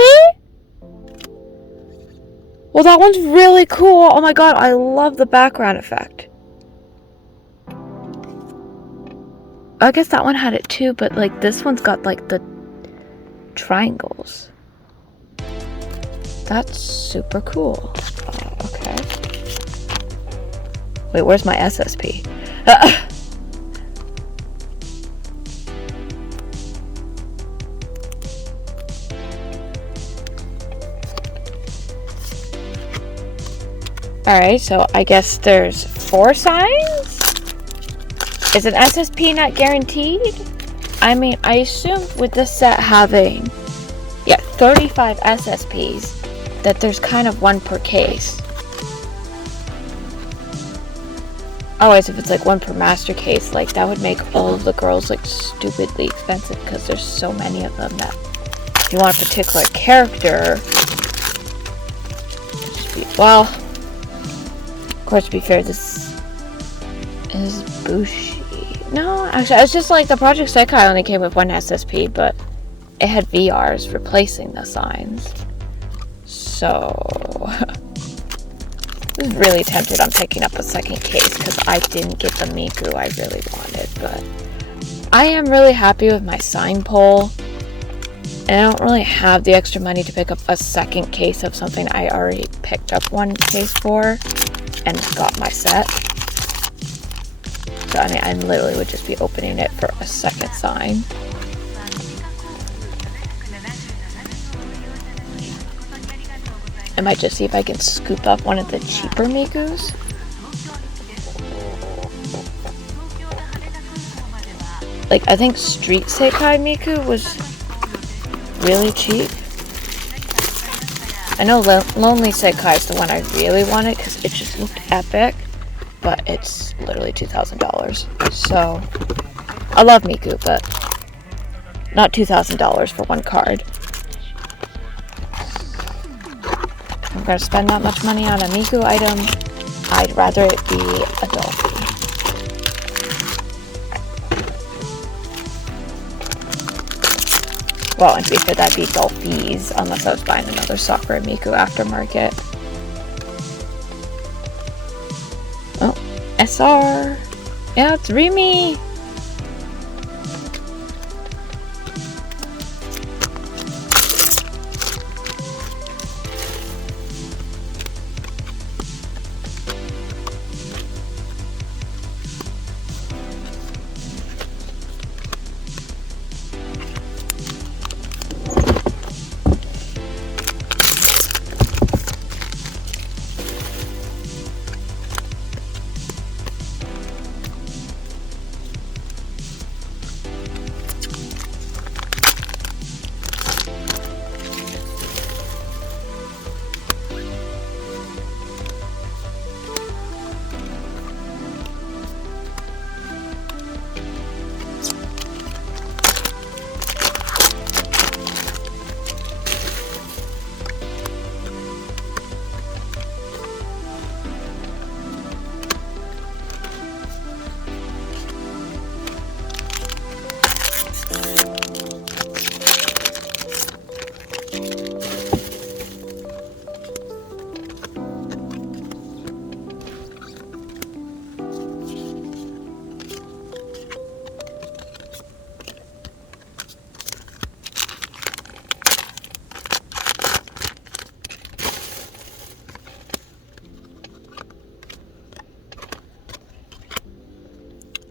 Well, that one's really cool. Oh my god, I love the background effect. I guess that one had it too, but like this one's got like the triangles. That's super cool. Okay. Wait, where's my SSP? Alright, so I guess there's 4 signs? Is an SSP not guaranteed? I mean, I assume with this set having, 35 SSPs, that there's kind of 1 per case. Otherwise, if it's like 1 per master case, like that would make all of the girls like stupidly expensive because there's so many of them that if you want a particular character, well, of course, to be fair, this is Bushi. No, actually, it's just like the Project Sekai only came with 1 SSP, but it had VRs replacing the signs. So, I was really tempted on picking up a second case because I didn't get the Miku I really wanted, but I am really happy with my sign pull, and I don't really have the extra money to pick up a second case of something I already picked up 1 case for and got my set. So, I mean, I literally would just be opening it for a second sign. I might just see if I can scoop up one of the cheaper Mikus. Like, I think Street Sekai Miku was really cheap. I know Lonely Sekai is the one I really wanted because it just looked epic, but it's literally $2,000. So, I love Miku, but not $2,000 for 1 card. I'm gonna spend that much money on a Miku item. I'd rather it be a Dolphy. Well, and to be fair, that'd be Dolphys, unless I was buying another Sakura Miku aftermarket. Oh, SR. Yeah, it's Rimi.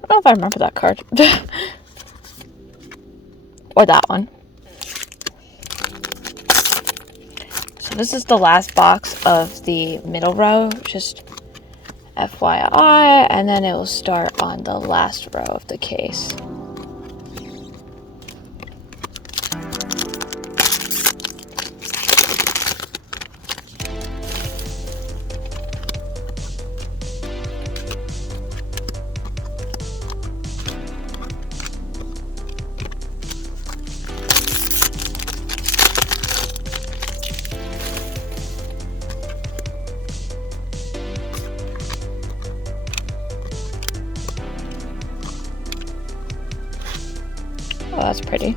I don't know if I remember that card. Or that one. So this is the last box of the middle row, just FYI, and then it will start on the last row of the case. Oh, that's pretty.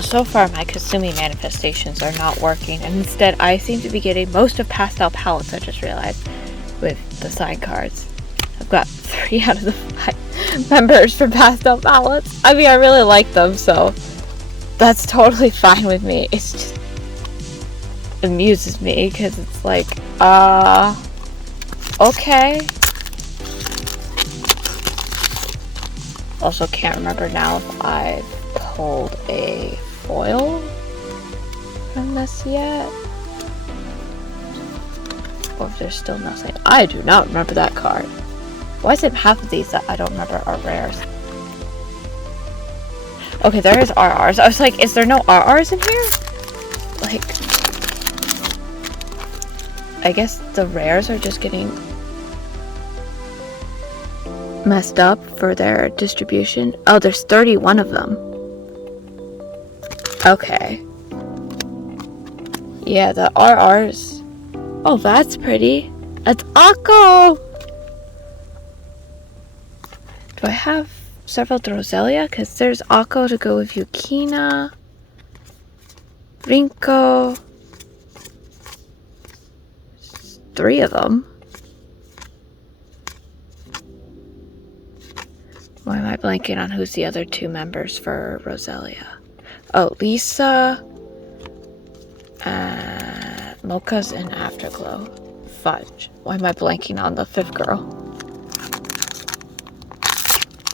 So far my Kasumi manifestations are not working, and instead I seem to be getting most of pastel palettes, I just realized, with the sign cards. I've got 3 out of the 5 members for pastel palettes. I mean, I really like them, so that's totally fine with me. It's just amuses me, because it's like, okay. Also can't remember now if I've pulled a foil from this yet, or if there's still nothing. I do not remember that card. Why is it half of these that I don't remember are rares? Okay, there is RRs. I was like, is there no RRs in here? Like, I guess the rares are just getting messed up for their distribution. Oh, there's 31 of them. Okay. Yeah, the RRs. Oh, that's pretty. That's Akko! Do I have several Droselia? Because there's Akko to go with Yukina, Rinko. 3 of them. Why am I blanking on who's the other 2 members for Roselia? Oh, Lisa, Mocha's in Afterglow. Fudge. Why am I blanking on the 5th girl?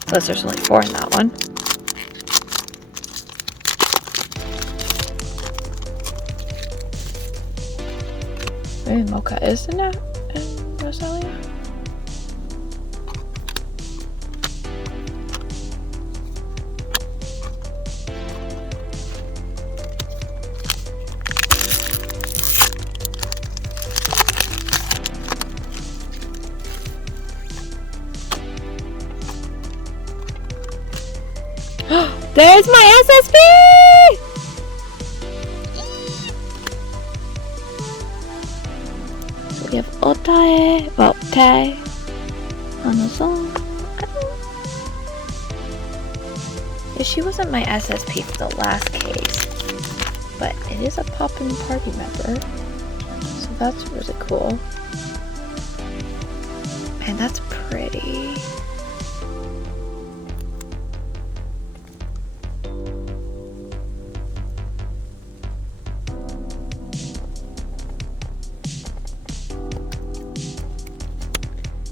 Unless there's only 4 in that one. Maybe Mocha is in Roselia? There's my SSP! So we have Otae, well, Tai, Hanozon. Yeah, she wasn't my SSP for the last case, but it is a poppin' party member, so that's really cool. Man, that's pretty.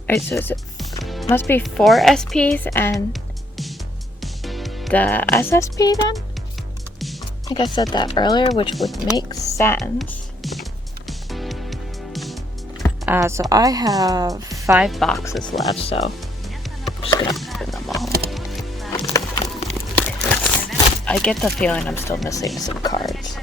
Alright, so it must be 4 SPs and the SSP then? I think I said that earlier, which would make sense. So I have 5 boxes left, so I'm just gonna open them all. I get the feeling I'm still missing some cards.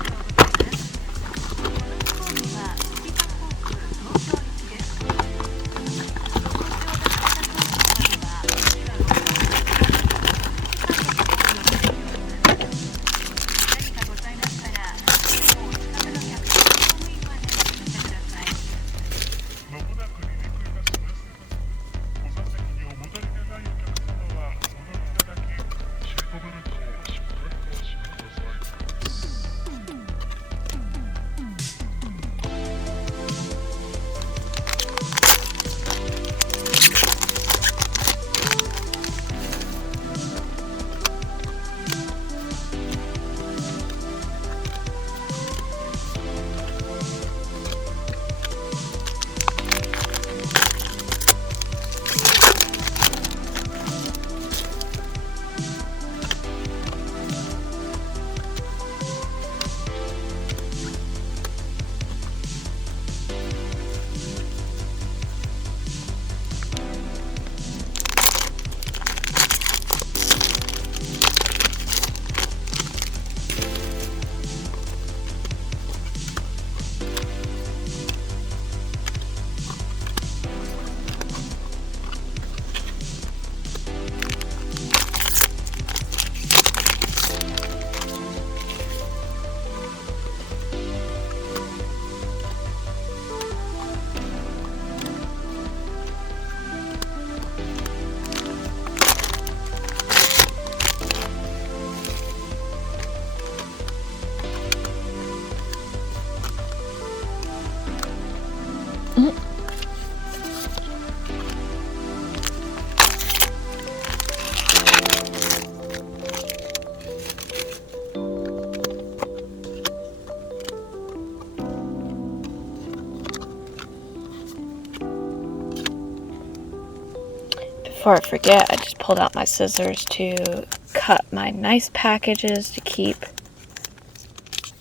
before I forget, I just pulled out my scissors to cut my nice packages to keep.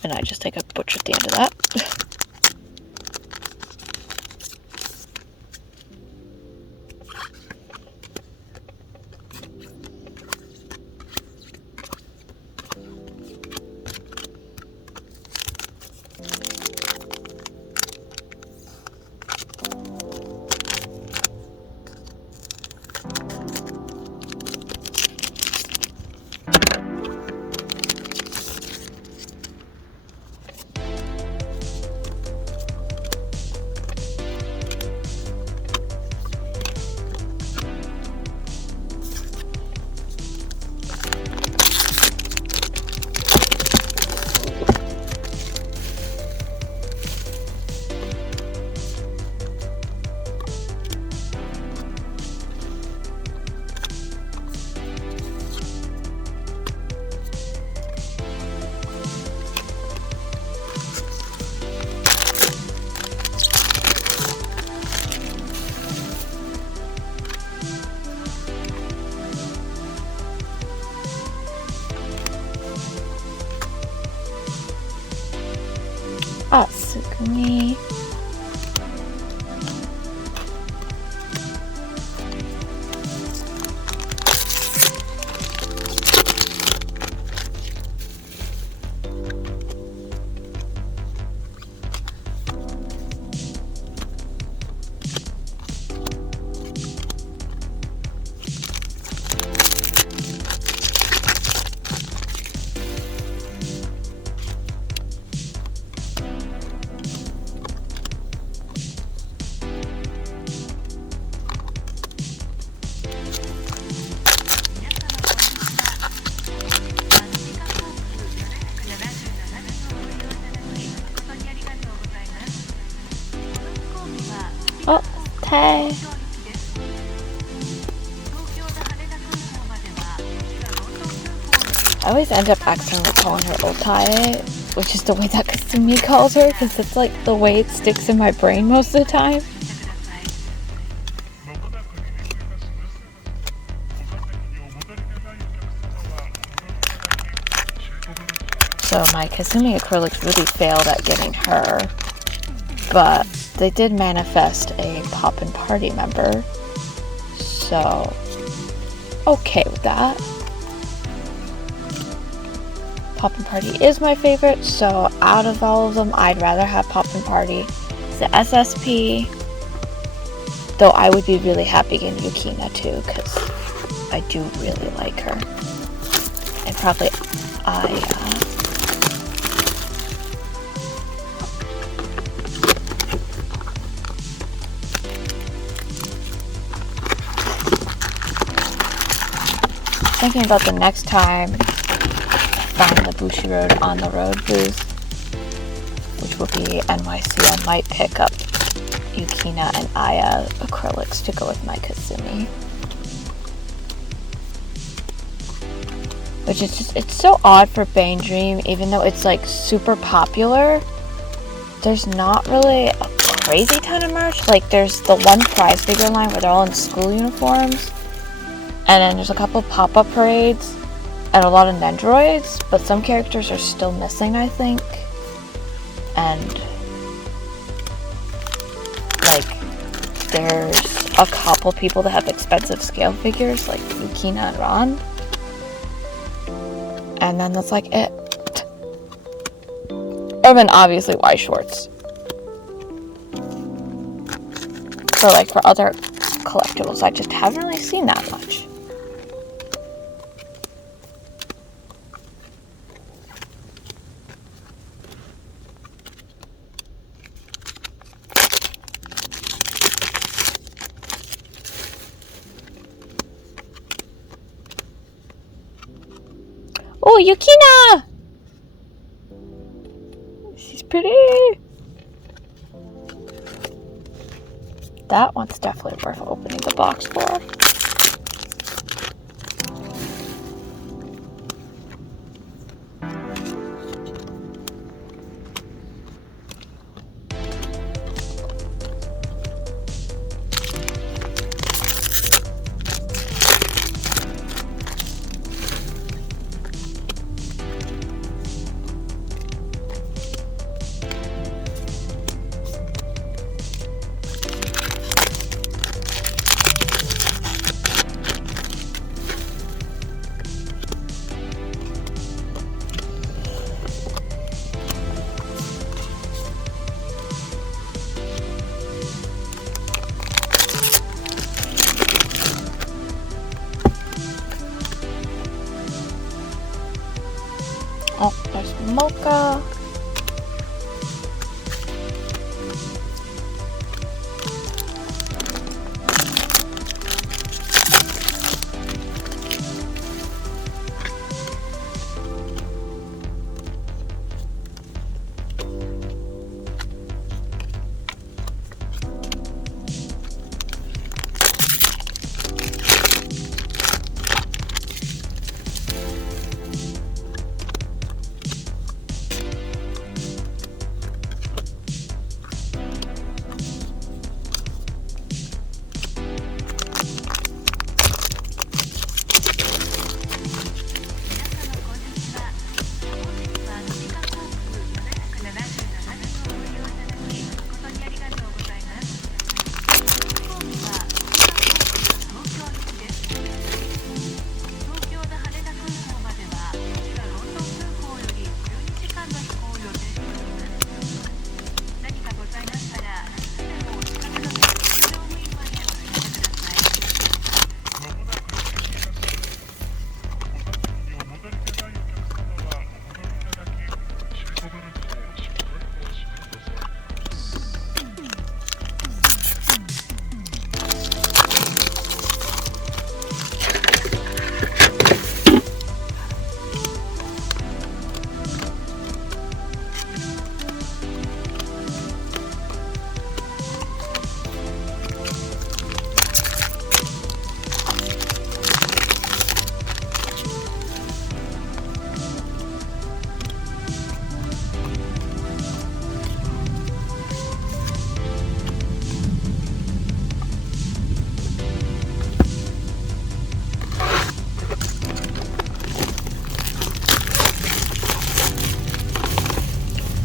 And I just take a butcher at the end of that. Asukuni. Oh, Tay. I always end up accidentally calling her Otae, which is the way that Kasumi calls her, because it's like the way it sticks in my brain most of the time. So my Kasumi acrylics really failed at getting her, but they did manifest a Poppin' Party member, so okay with that. Poppin' Party is my favorite, so out of all of them, I'd rather have Poppin' Party. It's the SSP, though I would be really happy getting Yukina too, because I do really like her. And probably thinking about the next time I find the Bushiroad on the road booth, which will be NYC, I might pick up Yukina and Aya acrylics to go with my Kasumi. Which is just, it's so odd for Bane Dream, even though it's like super popular, there's not really a crazy ton of merch. Like there's the one prize figure line where they're all in school uniforms, and then there's a couple pop-up parades and a lot of Nendoroids, but some characters are still missing, I think. And like there's a couple people that have expensive scale figures like Yukina and Ron. And then that's like it. And then obviously Weiss Schwarz. So like for other collectibles, I just haven't really seen that much. Oh, Yukina! She's pretty. That one's definitely worth opening the box for.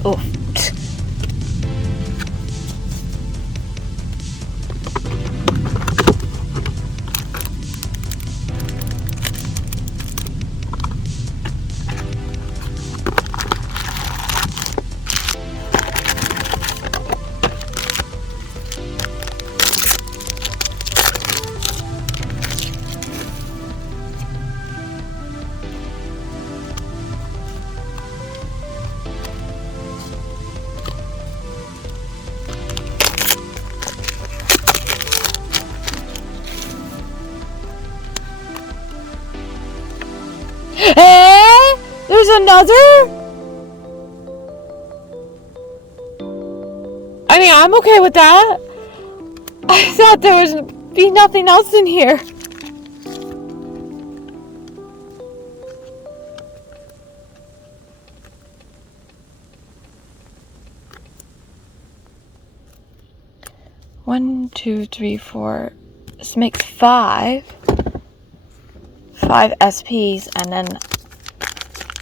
Oh. Hey, there's another? I mean, I'm okay with that. I thought there would be nothing else in here. One, two, three, four. This makes 5. 5 SPs and then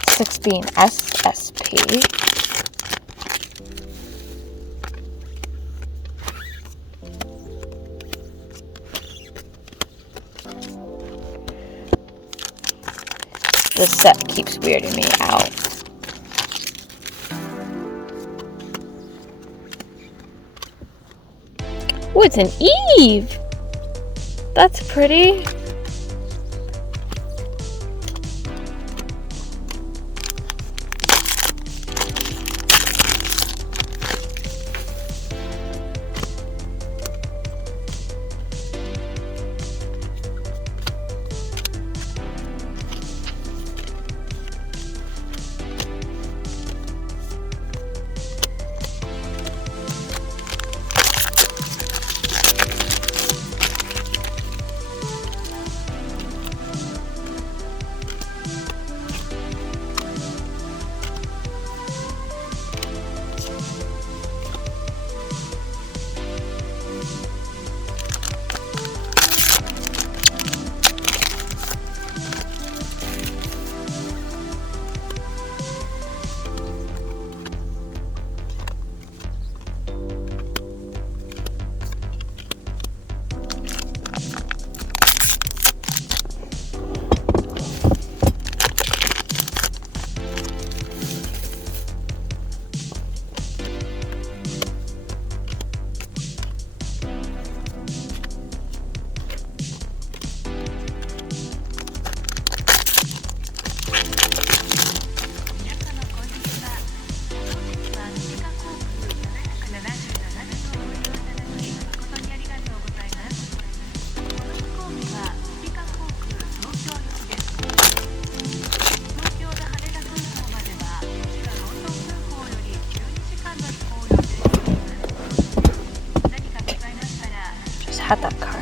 16 SSP. This set keeps weirding me out. Oh, it's an Eve! That's pretty. Had that card.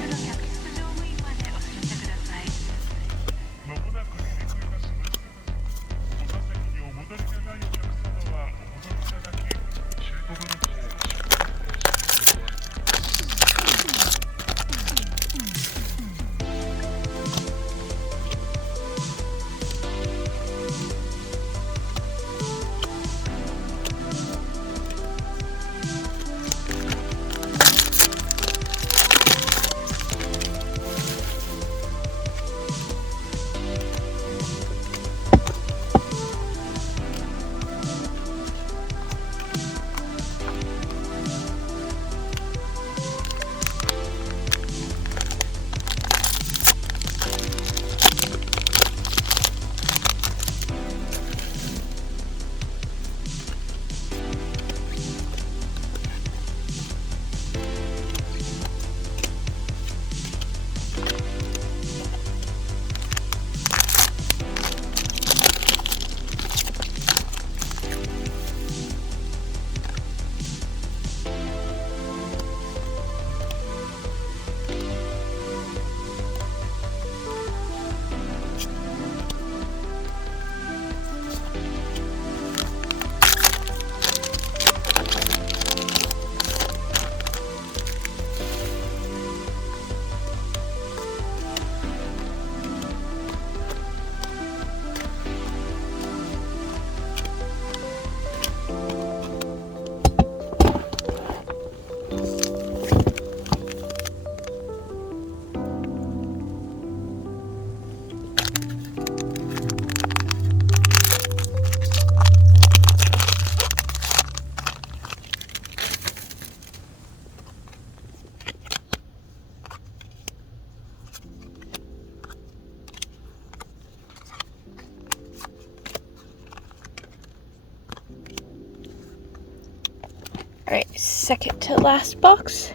Alright, second to last box.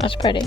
That's pretty.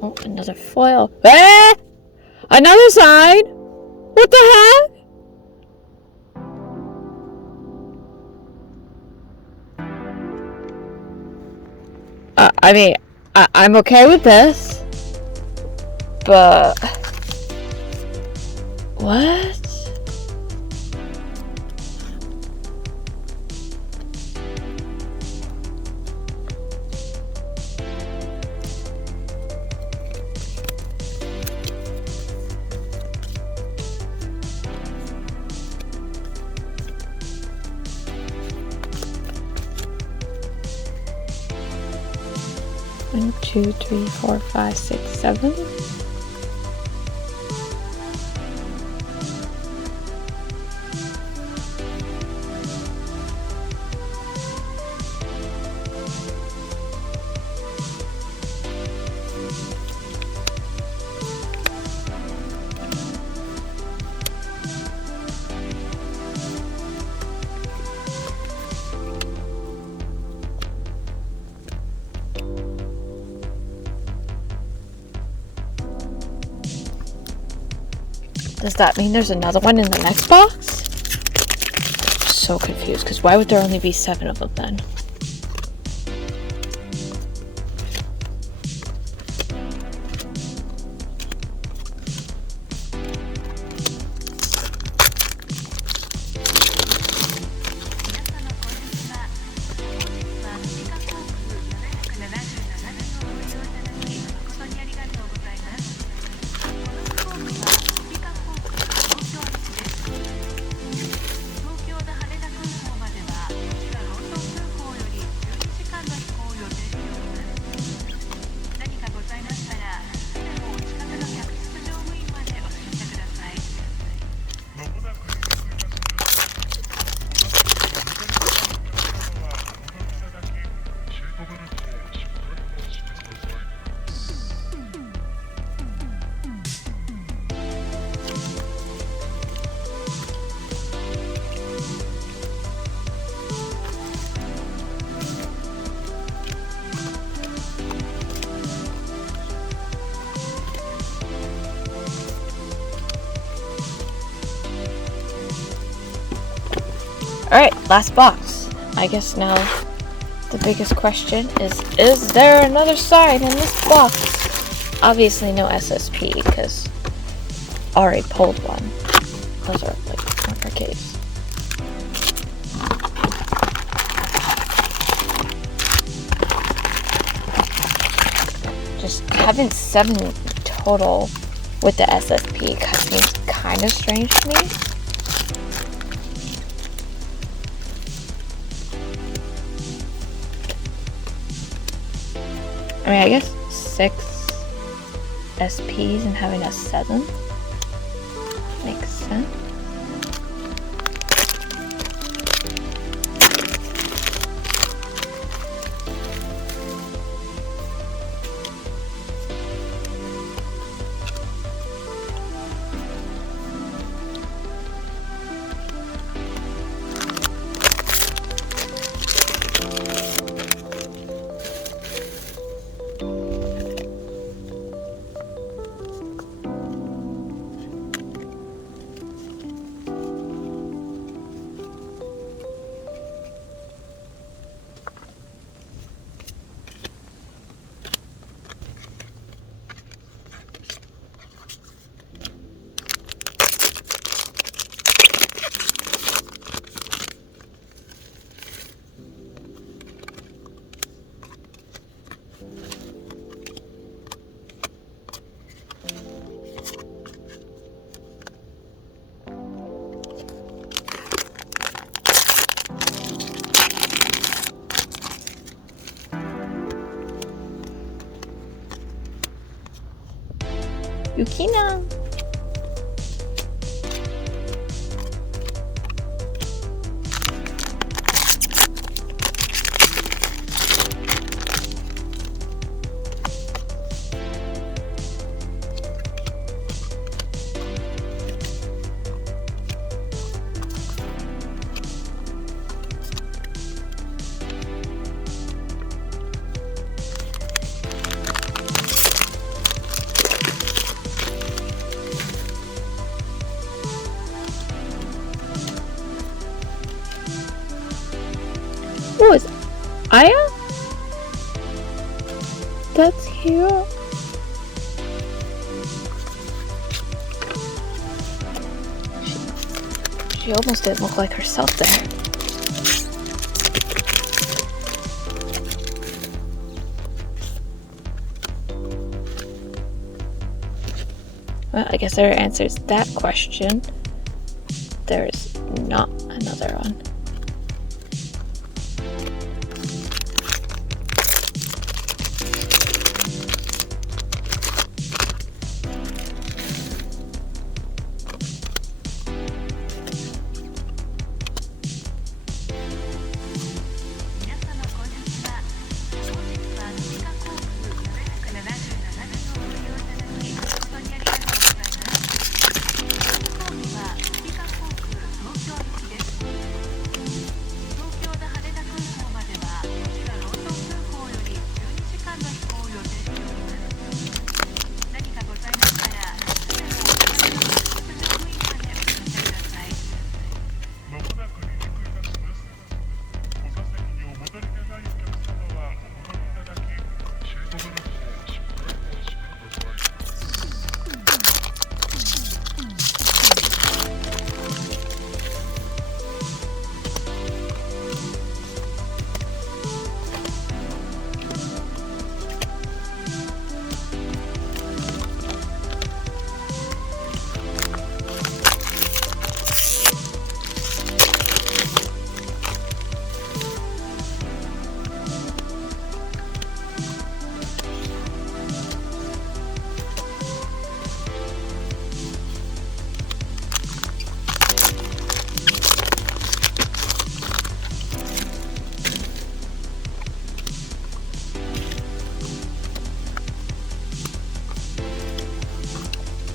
Oh, another foil. Ah! Another sign? What the heck? I mean, I'm okay with this. But... what? 1, 2, 3, 4, 5, 6, 7. Does that mean there's another one in the next box? I'm so confused, because why would there only be 7 of them then? Alright, last box. I guess now the biggest question is there another sign in this box? Obviously no SSP, because I already pulled one. Those are like uppercase. Just having 7 total with the SSP seems kind of strange to me. I mean, I guess 6 SPs and having a 7 makes sense. Yukina! Oh, is Aya? That's cute. She almost didn't look like herself there. Well, I guess that answers that question. There's not another one.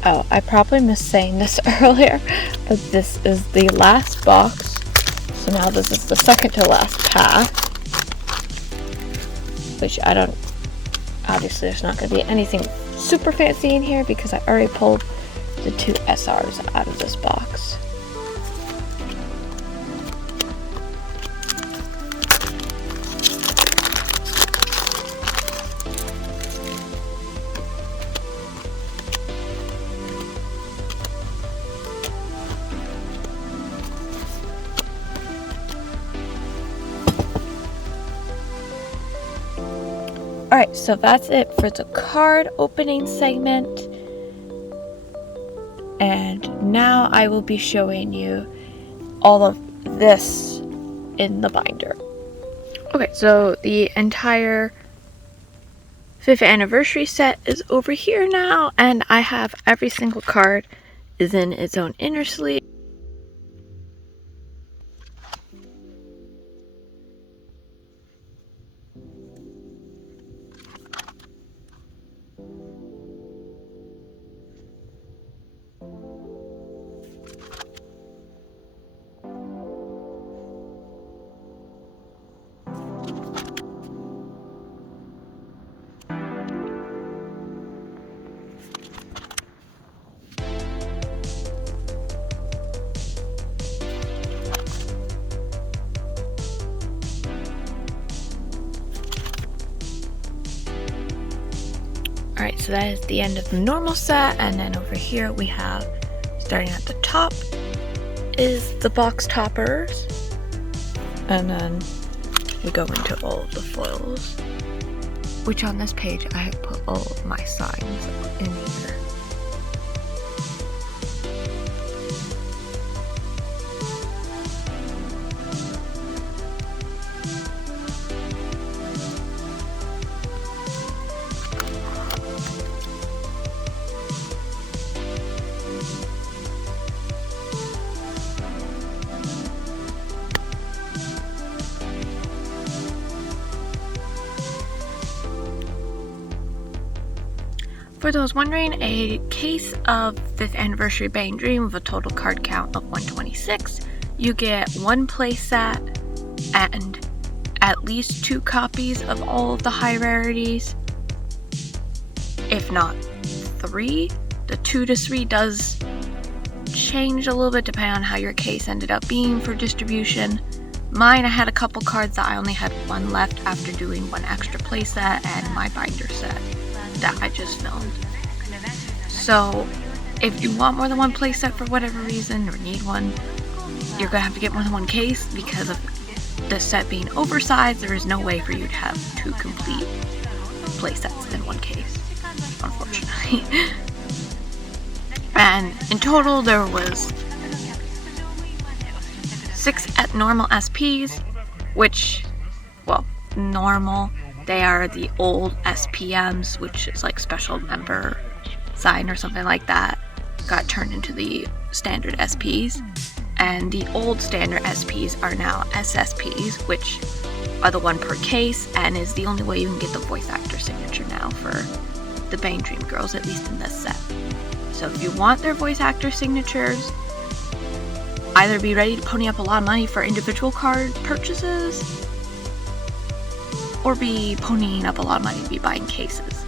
Oh, I probably missed saying this earlier, but this is the last box. So now this is the second to last pack. Which I don't... Obviously there's not going to be anything super fancy in here because I already pulled the 2 SRs out of this box. Alright, so that's it for the card opening segment. And now I will be showing you all of this in the binder. Okay, so the entire 5th anniversary set is over here now, and I have every single card is in its own inner sleeve. Alright, so that is the end of the normal set, and then over here we have, starting at the top, is the box toppers, and then we go into all of the foils, which on this page I have put all of my signs in here. For those wondering, a case of 5th anniversary Bang Dream with a total card count of 126. You get 1 playset and at least 2 copies of all of the high rarities, if not 3. The 2 to 3 does change a little bit depending on how your case ended up being for distribution. Mine, I had a couple cards that I only had 1 left after doing 1 extra playset and my binder set that I just filmed. So if you want more than 1 playset for whatever reason or need one, you're gonna have to get more than 1 case because of the set being oversized. There is no way for you to have 2 complete playsets in 1 case, unfortunately. And in total there was 6 at normal SPs, which, well, normal, they are the old SPMs, which is like special member sign or something like that, got turned into the standard SPs, and the old standard SPs are now SSPs, which are the 1 per case, and is the only way you can get the voice actor signature now for the Bang Dream girls, at least in this set. So if you want their voice actor signatures, either be ready to pony up a lot of money for individual card purchases, or be ponying up a lot of money to be buying cases.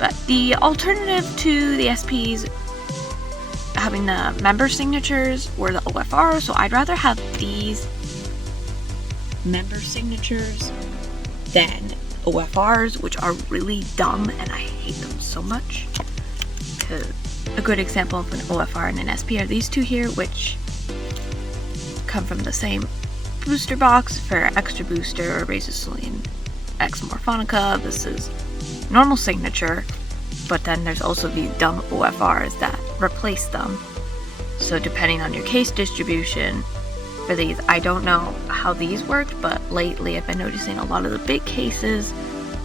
But the alternative to the SPs having the member signatures were the OFRs, so I'd rather have these member signatures than OFRs, which are really dumb and I hate them so much. A good example of an OFR and an SP are these 2 here, which come from the same booster box for Extra Booster or Razor Celine X Morphonica. This is normal signature, but then there's also these dumb OFRs that replace them. So depending on your case distribution for these, I don't know how these worked, but lately I've been noticing a lot of the big cases,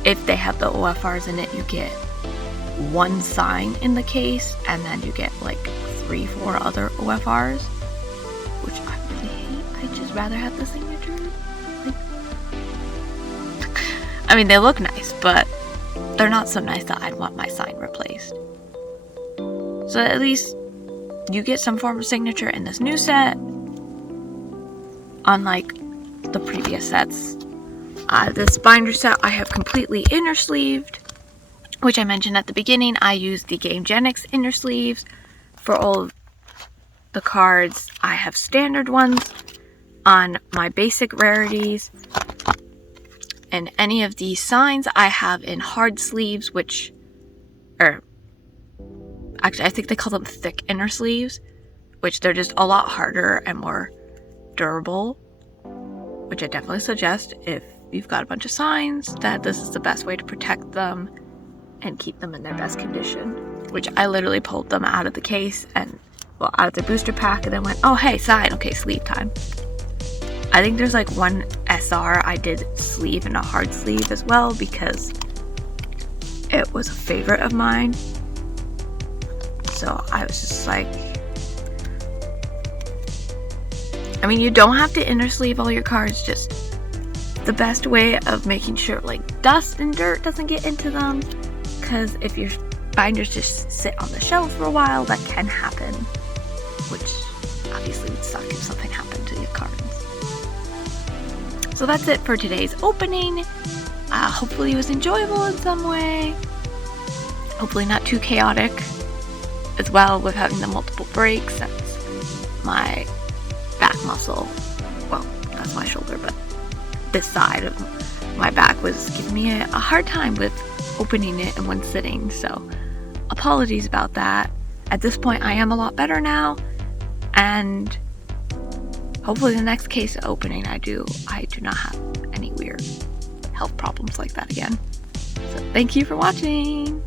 if they have the OFRs in it, you get 1 sign in the case, and then you get like 3-4 other OFRs, which I really hate. I'd just rather have the signature. Like, I mean, they look nice, but they're not so nice that I'd want my sign replaced. So at least you get some form of signature in this new set, unlike the previous sets. This binder set I have completely inner sleeved, which I mentioned at the beginning. I used the GameGenix inner sleeves for all of the cards. I have standard ones on my basic rarities, and any of these signs I have in hard sleeves, which are actually, I think they call them thick inner sleeves, which they're just a lot harder and more durable, which I definitely suggest if you've got a bunch of signs, that this is the best way to protect them and keep them in their best condition. Which I literally pulled them out of the case and, well, out of the booster pack, and then went, oh hey, sign, okay, sleeve time. I think there's like one SR I did sleeve in a hard sleeve as well, because it was a favorite of mine. So I was just like, I mean, you don't have to inner sleeve all your cards, just the best way of making sure like dust and dirt doesn't get into them, because if your binders just sit on the shelf for a while, that can happen, which obviously would suck if something happened to your cards. So that's it for today's opening. Hopefully it was enjoyable in some way, hopefully not too chaotic as well with having the multiple breaks. That's my back muscle, well, that's my shoulder, but this side of my back was giving me a hard time with opening it in one sitting, so apologies about that. At this point I am a lot better now, and hopefully the next case opening I do not have any weird health problems like that again. So thank you for watching.